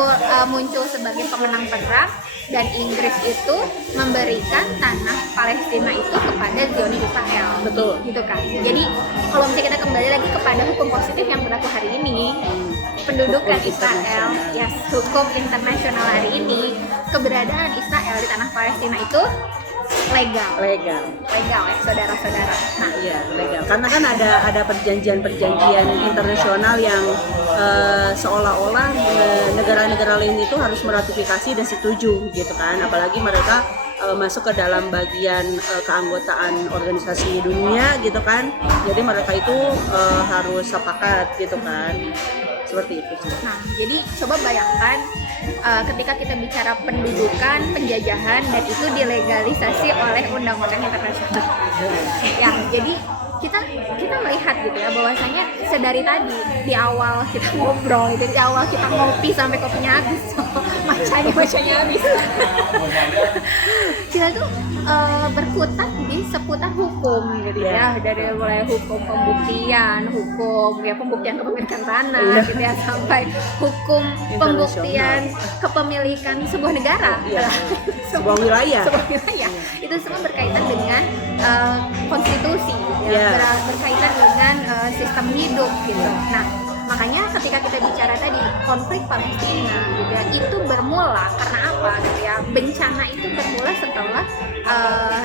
muncul sebagai pemenang perang, dan Inggris itu memberikan tanah Palestina itu kepada Zionis Israel. Betul. Gitu kan. Jadi kalau misalnya kita kembali lagi kepada hukum positif yang berlaku hari ini, pendudukan Israel, hukum internasional hari ini, keberadaan Israel di tanah Palestina itu legal ya saudara-saudara. Nah, iya legal, karena kan ada perjanjian internasional yang seolah-olah negara-negara lain itu harus meratifikasi dan setuju gitu kan, apalagi mereka masuk ke dalam bagian keanggotaan organisasi dunia gitu kan, jadi mereka itu harus sepakat gitu kan, seperti itu sih. Nah, jadi coba bayangkan ketika kita bicara pendudukan, penjajahan, dan itu dilegalisasi oleh undang-undang internasional. Ya, jadi kita melihat gitu ya, bahwasanya sedari tadi di awal kita ngobrol, di awal kita ngopi sampai kopinya habis, macanya habis. Kita tuh berkutat di seputar hukum gitu gitu Yeah. ya, dari mulai hukum pembuktian, hukum ya pembuktian kepemilikan tanah Yeah. gitu ya, sampai hukum pembuktian kepemilikan sebuah negara. Iya. Sebuah wilayah. Sebuah wilayah. Itu semua berkaitan dengan konstitusi ya, Yeah. berkaitan dengan sistem hidup gitu. Nah, makanya ketika kita bicara tadi konflik Palestina gitu ya, itu bermula karena apa gitu ya, bencana itu bermula setelah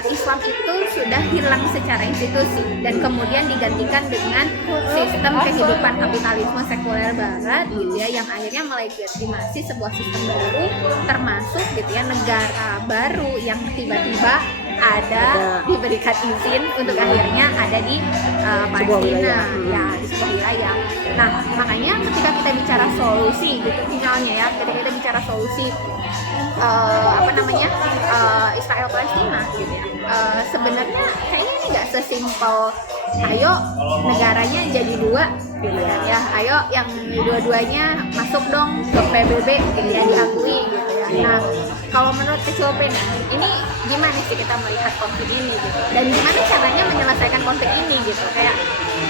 Islam itu sudah hilang secara institusi dan kemudian digantikan dengan sistem kehidupan kapitalisme sekuler barat gitu ya, yang akhirnya melegitimasi sebuah sistem baru, termasuk gitu ya negara baru yang tiba-tiba ada diberikan izin untuk akhirnya ada di Palestina ya, di sebuah wilayah. Nah, makanya ketika kita bicara solusi gitu, misalnya ya, ketika kita bicara solusi Israel Palestina gitu ya, sebenarnya kayaknya ini nggak sesimpel ayo negaranya jadi dua gitu kan ya, ayo yang dua-duanya masuk dong ke PBB gitu ya, diakui gitu ya. Nah, kalau menurut Kecilpen ini gimana sih kita melihat konflik ini gitu, dan gimana caranya menyelesaikan konflik ini gitu, kayak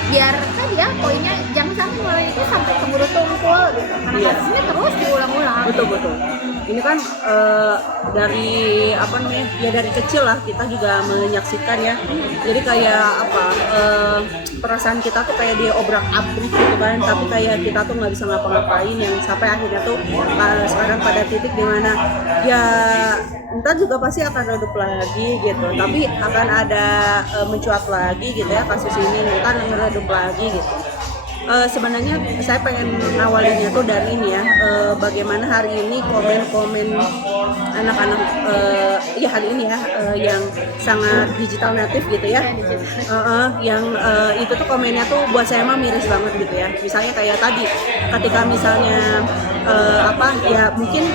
biar tadi ya poinnya jangan sampai mulai itu sampai keburu tumpul gitu, karena kasusnya terus diulang-ulang. Betul. Ini kan dari apa namanya ya, dari kecil lah kita juga menyaksikan ya, jadi kayak apa perasaan kita tuh kayak diobrak-abrik gitu kan, tapi kayak kita tuh nggak bisa ngapa-ngapain, yang sampai akhirnya tuh sekarang pada titik dimana ya ntar juga pasti akan redup lagi gitu, tapi akan ada mencuat lagi gitu ya kasus ini, ntar ngeredup lagi gitu. Sebenarnya saya pengen ngawalinnya tuh dari ini ya, bagaimana hari ini komen-komen anak-anak ya hari ini ya, yang sangat digital native gitu ya, yang itu tuh komennya tuh buat saya mah miris banget gitu ya. Misalnya kayak tadi ketika misalnya apa ya, mungkin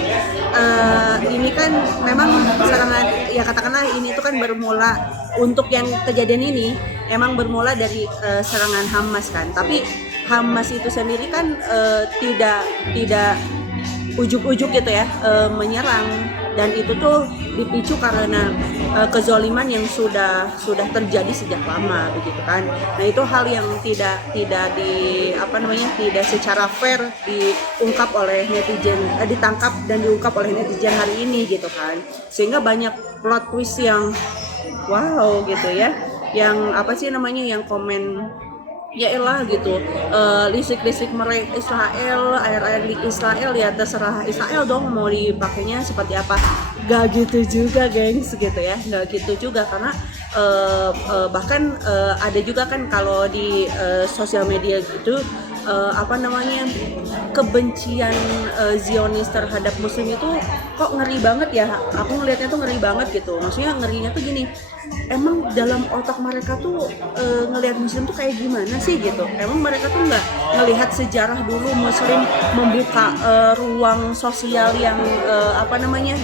ini kan memang serangan ya, katakanlah ini tuh kan bermula, untuk yang kejadian ini emang bermula dari serangan Hamas kan, tapi Hamas itu sendiri kan tidak ujuk-ujuk gitu ya menyerang, dan itu tuh dipicu karena kezoliman yang sudah terjadi sejak lama begitu kan. Nah, itu hal yang tidak tidak secara fair diungkap oleh netizen, ditangkap dan diungkap oleh netizen hari ini gitu kan, sehingga banyak plot twist yang wow gitu ya, yang apa sih namanya, yang komen ya elah gitu, listrik mereka Israel, air di Israel ya terserah Israel dong mau dipakainya seperti apa. Gak gitu juga gengs gitu ya, gak gitu juga, karena bahkan ada juga kan kalau di sosial media gitu kebencian Zionis terhadap Muslim itu kok ngeri banget ya. Aku ngelihatnya tuh ngeri banget gitu. Maksudnya ngerinya tuh gini, emang dalam otak mereka tuh ngelihat Muslim tuh kayak gimana sih gitu. Emang mereka tuh nggak ngelihat sejarah dulu Muslim membuka ruang sosial yang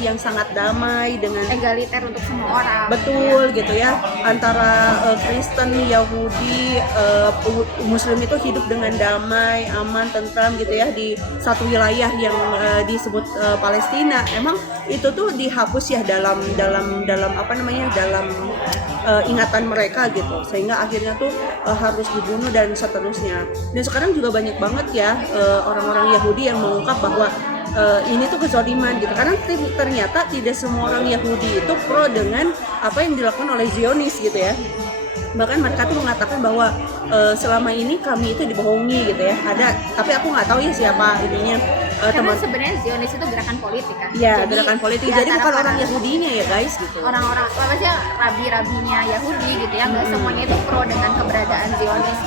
yang sangat damai dengan egaliter untuk semua orang. Betul gitu ya, antara Kristen, Yahudi, Muslim itu hidup dengan damai, aman, tentram gitu ya di satu wilayah yang disebut Palestina. Emang itu tuh dihapus ya dalam ingatan mereka gitu, sehingga akhirnya tuh harus dibunuh dan seterusnya. Dan sekarang juga banyak banget ya orang-orang Yahudi yang mengungkap bahwa ini tuh kezaliman gitu, karena ternyata tidak semua orang Yahudi itu pro dengan apa yang dilakukan oleh Zionis gitu ya. Bahkan mereka tuh mengatakan bahwa selama ini kami itu dibohongi gitu ya, tapi aku nggak tahu ya siapa ininya. Karena sebenarnya Zionis itu gerakan politik kan? Iya, gerakan politik. Jadi bukan orang Yahudinya ya guys gitu. Orang-orang, maksudnya rabi-rabinya Yahudi gitu ya, nggak semuanya itu pro dengan keberadaan Zionis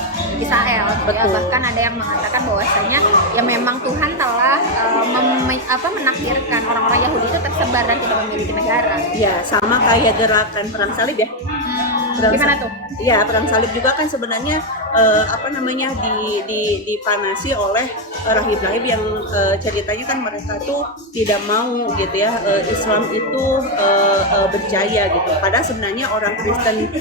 Israel gitu ya. Bahkan ada yang mengatakan bahwasanya ya memang Tuhan telah menakdirkan orang-orang Yahudi itu tersebar dan tidak memiliki negara. Ya, sama kayak gerakan perang salib ya. Gimana tuh? Ya, perang salib juga kan sebenarnya dipanasi oleh rahib-rahib yang ceritanya kan mereka tuh tidak mau gitu ya Islam itu berjaya gitu. Padahal sebenarnya orang Kristen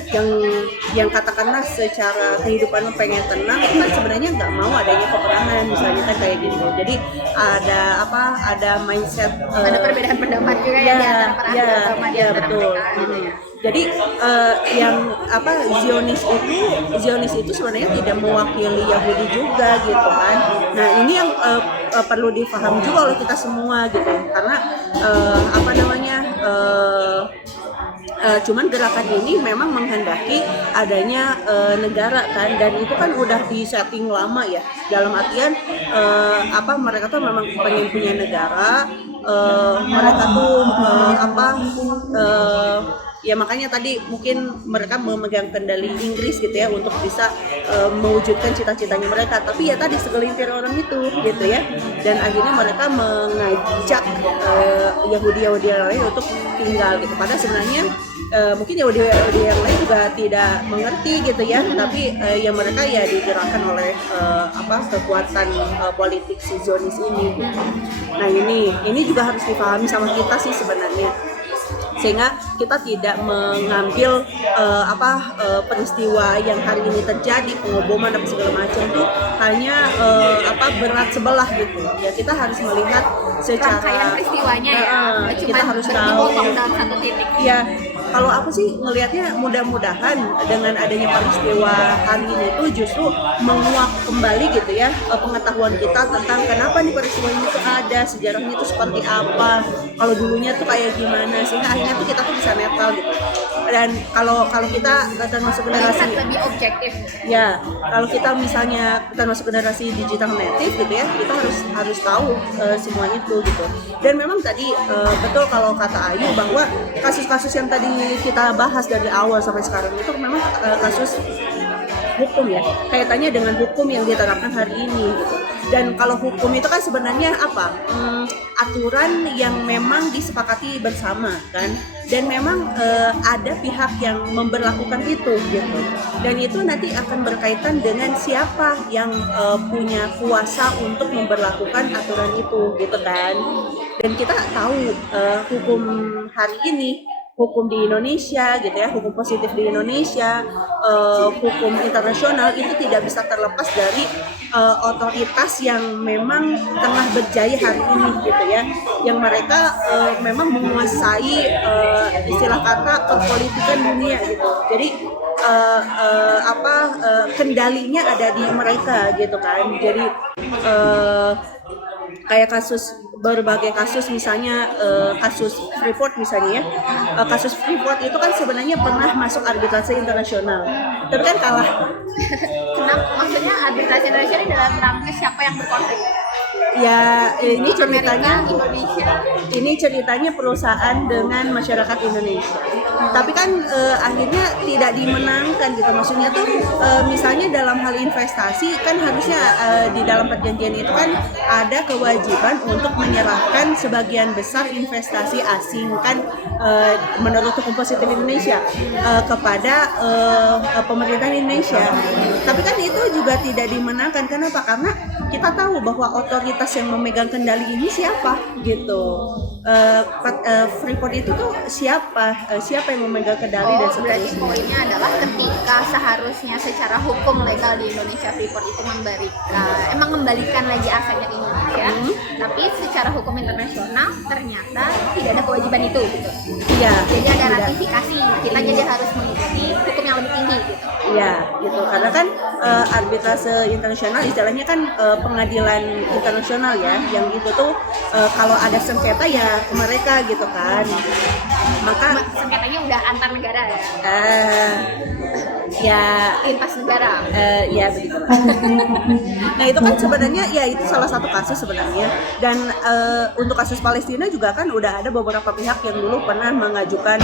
yang katakanlah secara kehidupan pengen tenang itu kan sebenarnya nggak mau adanya peperangan misalnya kan kayak gitu. Jadi ada mindset, ada perbedaan pendapat juga ya di antara para agama di antara betul. mereka gitu ya. Jadi yang apa Zionis itu sebenarnya tidak mewakili Yahudi juga gitu kan. Nah ini yang perlu dipahami juga oleh kita semua gitu, karena apa namanya cuman gerakan ini memang menghendaki adanya negara kan, dan itu kan udah di setting lama ya, dalam artian apa mereka tuh memang pengen punya negara, mereka tuh ya makanya tadi mungkin mereka memegang kendali Inggris gitu ya untuk bisa mewujudkan cita-citanya mereka, tapi ya tadi segelintir orang itu gitu ya, dan akhirnya mereka mengajak Yahudi yang lain untuk tinggal gitu, padahal sebenarnya mungkin Yahudi yang lain juga tidak mengerti gitu ya, tapi yang mereka ya digerakkan oleh kekuatan politik si Zionis ini gitu. Nah ini juga harus dipahami sama kita sih sebenarnya, sehingga kita tidak mengambil peristiwa yang hari ini terjadi, pengoboman dan segala macam itu hanya berat sebelah gitu ya. Kita harus melihat secara rangkaian peristiwanya ya, kita harus tahu dalam satu titik ya. Kalau aku sih ngelihatnya mudah-mudahan dengan adanya peristiwa hari ini itu justru menguak kembali gitu ya pengetahuan kita tentang kenapa nih peristiwa ini tuh ada, sejarahnya itu seperti apa, kalau dulunya tuh kayak gimana, sehingga akhirnya tuh kita tuh bisa netral gitu. Dan kalau kita termasuk generasi lebih objektif ya, kalau kita misalnya termasuk generasi digital native gitu ya, kita harus tahu semua itu gitu. Dan memang tadi betul kalau kata Ayu bahwa kasus-kasus yang tadi kita bahas dari awal sampai sekarang itu memang kasus hukum ya, kaitannya dengan hukum yang diterapkan hari ini gitu. Dan kalau hukum itu kan sebenarnya apa? Aturan yang memang disepakati bersama kan, dan memang ada pihak yang memberlakukan itu gitu, dan itu nanti akan berkaitan dengan siapa yang punya kuasa untuk memberlakukan aturan itu gitu kan. Dan kita tahu hukum hari ini, hukum di Indonesia gitu ya, hukum positif di Indonesia, hukum internasional itu tidak bisa terlepas dari otoritas yang memang tengah berjaya hari ini gitu ya, yang mereka memang menguasai istilah kata perpolitikan dunia gitu. Jadi kendalinya ada di mereka gitu kan. Jadi kayak berbagai kasus misalnya kasus Freeport misalnya ya, kasus Freeport itu kan sebenarnya pernah masuk arbitrase internasional tapi kan kalah. Kenapa? Maksudnya arbitrase internasional dalam rangka siapa yang berkonflik? Ya ini ceritanya Indonesia. Ini ceritanya perusahaan dengan masyarakat Indonesia. Tapi kan akhirnya tidak dimenangkan gitu. Maksudnya tuh misalnya dalam hal investasi kan harusnya di dalam perjanjian itu kan ada kewajiban untuk menyerahkan sebagian besar investasi asing kan menurut hukum positif Indonesia kepada pemerintahan Indonesia. Tapi kan itu juga tidak dimenangkan. Kenapa? Karena kita tahu bahwa otoritas yang memegang kendali ini siapa gitu. Freeport itu tuh siapa yang memegang kendali dan seterusnya. Berarti poinnya adalah ketika seharusnya secara hukum legal di Indonesia Freeport itu mengembalikan lagi asetnya ke Indonesia, tapi secara hukum internasional ternyata tidak ada kewajiban itu gitu. Iya. Jadi ada ratifikasi, kita jadi harus mengikuti hukum yang lebih tinggi gitu. Iya, gitu. Karena kan arbitrase internasional istilahnya kan pengadilan internasional ya, yang itu tuh kalau ada sengketa ya ke mereka gitu kan. Maka sengketanya udah antar negara ya. Ya Lintas negara. Ya begitu. Nah itu kan sebenarnya ya itu salah satu kasus sebenarnya. Dan untuk kasus Palestina juga kan udah ada beberapa pihak yang dulu pernah mengajukan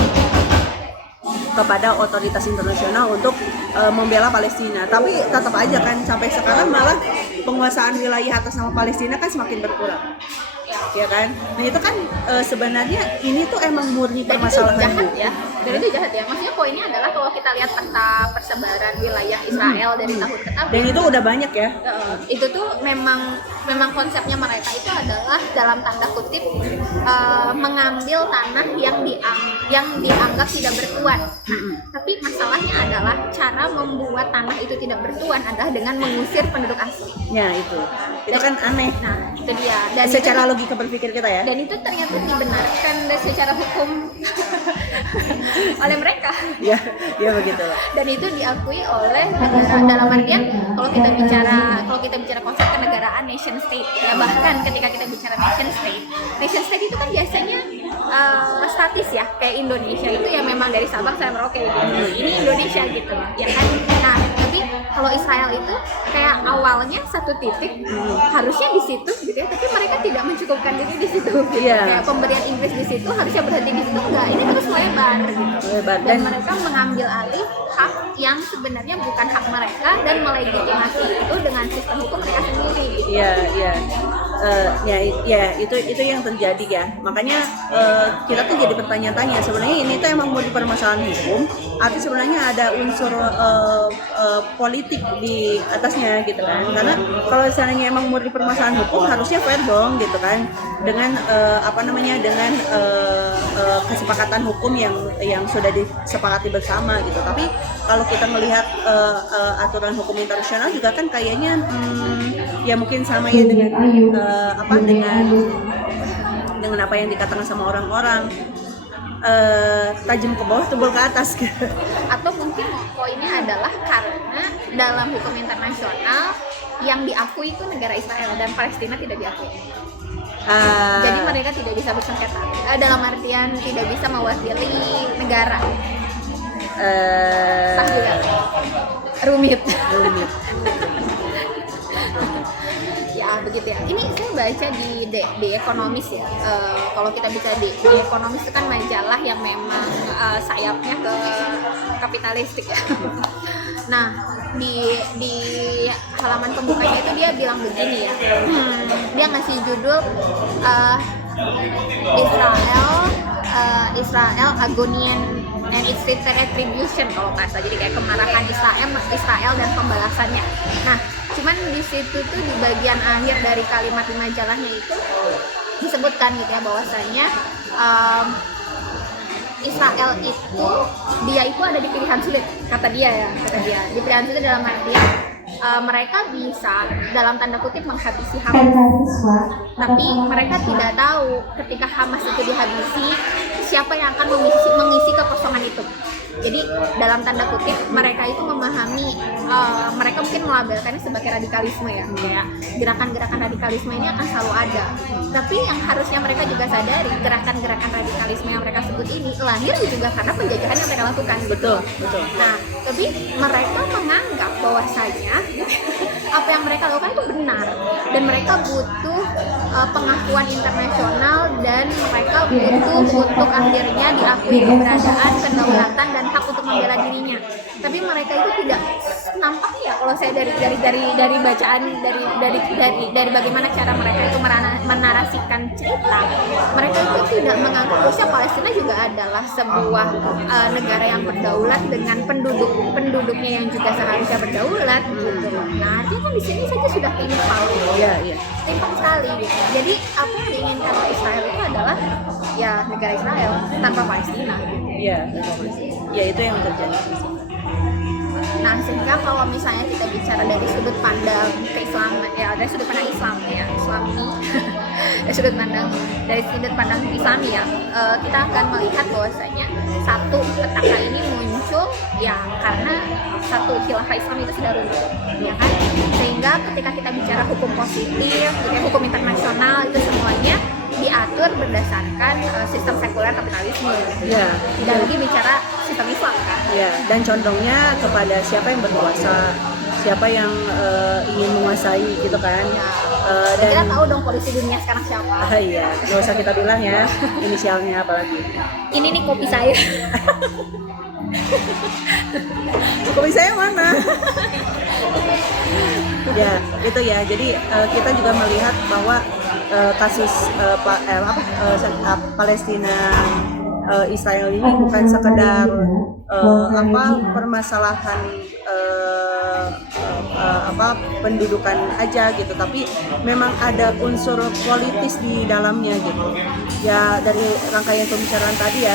kepada otoritas internasional untuk membela Palestina, tapi tetap aja kan sampai sekarang malah penguasaan wilayah atas nama Palestina kan semakin berkurang, ya kan? Nah itu kan sebenarnya ini tuh emang murni permasalahan jahat ya. Dan itu jahat ya. Maksudnya poinnya adalah kalau kita lihat peta persebaran wilayah Israel dari tahun ke tahun. Dan itu udah banyak ya. Itu tuh memang konsepnya mereka itu adalah dalam tanda kutip mengambil tanah yang dianggap tidak bertuan. Nah, tapi masalahnya adalah cara membuat tanah itu tidak bertuan adalah dengan mengusir penduduk asli. Ya itu kan aneh. Nah itu dia. Dan secara itu, logika berpikir kita ya. Dan itu ternyata dibenarkan secara hukum oleh mereka. Ya, ya begitulah. Dan itu diakui oleh negara, dalam artian kalau kita bicara konsep kenegaraan nation state ya, bahkan ketika kita bicara nation state itu kan biasanya statis ya, kayak Indonesia itu ya memang dari Sabang sampai Merauke gitu. Ini Indonesia gitu ya kan. Nah tapi kalau Israel itu kayak awalnya satu titik, harusnya di situ gitu ya, tapi mereka tidak mencukupkan diri di situ gitu. Kayak pemberian Inggris di situ harusnya berhenti di situ, enggak, ini terus melebar gitu. Dan mereka mengambil alih hak yang sebenarnya bukan hak mereka dan melegitimasi itu dengan sistem hukum mereka sendiri gitu. Itu yang terjadi ya. Makanya kita tuh jadi bertanya-tanya, sebenarnya ini tuh emang mau di permasalahan hukum atau sebenarnya ada unsur politik di atasnya gitu kan. Karena kalau misalnya emang mau di permasalahan hukum harusnya fair dong gitu kan, dengan dengan kesepakatan hukum yang sudah disepakati bersama gitu. Tapi kalau kita melihat aturan hukum internasional juga kan kayaknya ya mungkin sama ya dengan dengan apa yang dikatakan sama orang-orang, tajam ke bawah tebal ke atas gitu. Atau mungkin poinnya adalah karena dalam hukum internasional yang diakui itu negara Israel dan Palestina tidak diakui. Jadi mereka tidak bisa bersengketa, dalam artian tidak bisa mewakili negara. Rumit. Ya begitu ya. Ini saya baca di Ekonomis ya. Kalau kita bicara di Ekonomis itu kan majalah yang memang sayapnya ke kapitalistik ya. Nah di halaman pembukanya itu dia bilang begini ya. Dia ngasih judul Israel Agonian and its retribution kalau nggak salah. Jadi kayak kemarahan Israel dan pembalasannya. Nah, cuman di situ tuh di bagian akhir dari kalimat di majalahnya itu disebutkan gitu ya bahwasanya Israel itu dia itu ada di pilihan sulit, kata dia. Di pilihan sulit dalam artian mereka bisa dalam tanda kutip menghabisi Hamas, tapi mereka tidak tahu ketika Hamas itu dihabisi siapa yang akan mengisi kekosongan itu. Jadi dalam tanda kutip mereka itu memahami, mereka mungkin melabelkannya sebagai radikalisme ya, kayak gerakan-gerakan radikalisme ini akan selalu ada. Tapi yang harusnya mereka juga sadari, gerakan-gerakan radikalisme yang mereka sebut ini lahir juga karena penjajahan yang mereka lakukan. Betul. Nah, tapi mereka menganggap bahwasanya apa yang mereka lakukan itu benar dan mereka butuh pengakuan internasional dan mereka butuh untuk akhirnya diakui keberadaan, kedaulatan dan hak untuk membela dirinya. Tapi mereka itu tidak nampaknya, kalau saya dari bacaan dari bagaimana cara mereka itu menarasikan cerita, mereka itu tidak menganggap bahwa Palestina juga adalah sebuah negara yang berdaulat dengan penduduknya yang juga seharusnya berdaulat gitu. Nah, artinya kan di sini saja sudah timpang. Timpang sekali gitu. Jadi apa yang diinginkan oleh Israel itu adalah ya negara Israel tanpa Palestina gitu. Ya itu yang terjadi. Nah, sehingga kalau misalnya kita bicara dari sudut pandang keislaman ya, dari sudut pandang Islam ya, Islami dari sudut pandang Islami ya, kita akan melihat bahwasanya satu petaka ini muncul ya karena satu khilafah Islam itu sudah runtuh, ya kan? Sehingga ketika kita bicara hukum positif, hukum internasional itu semuanya diatur berdasarkan sistem sekuler kapitalisme. Dan lagi bicara sistem Islam kan. Dan condongnya kepada siapa yang berkuasa, siapa yang ingin menguasai gitu kan. Dan kita tahu dong polisi dunia sekarang siapa. Iya, nggak usah kita bilang ya inisialnya apalagi. Ini nih kopi saya. Kopi saya mana? Ya itu ya. Jadi kita juga melihat bahwa kasus Palestina Israel ini bukan sekedar permasalahan pendudukan aja gitu, tapi memang ada unsur politis di dalamnya gitu. Ya dari rangkaian pembicaraan tadi ya,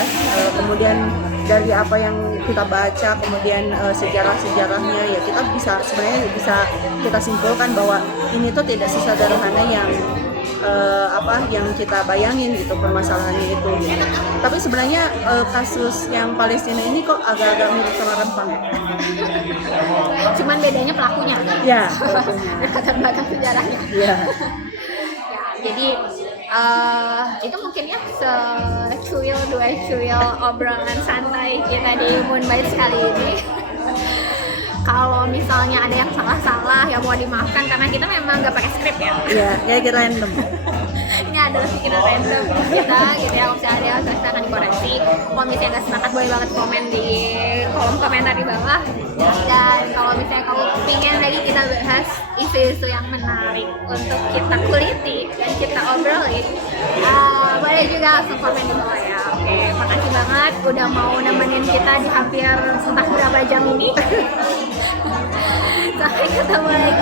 kemudian dari apa yang kita baca, kemudian sejarah-sejarahnya ya kita sebenarnya bisa kita simpulkan bahwa ini tuh tidak sesederhana apa yang kita bayangin gitu permasalahannya itu gitu. Tapi sebenarnya kasus yang Palestina ini kok agak-agak mirip sama Rempang. Cuman bedanya pelakunya. Ya, pelakunya. Latar belakang sejarahnya. Ya. Ya, jadi itu mungkin ya secuil dua cuil obrolan santai kita di Moonbite kali ini. Kalau misalnya ada yang salah-salah ya mau dimaafkan karena kita memang nggak pakai skrip ya. Iya, kayak random. Ini adalah pikiran random kita gitu ya. Kalau misalnya ada saya akan dikoreksi. Kalau misalnya nggak sepakat boleh banget komen di kolom komentar di bawah. Dan kalau misalnya kamu pengen lagi kita bahas isu-isu yang menarik untuk kita kuliti dan kita obrolin, boleh juga langsung komen di bawah ya. Oke, makasih banget udah mau nemenin kita di hampir entah berapa jam ini. Sampai ketemu lagi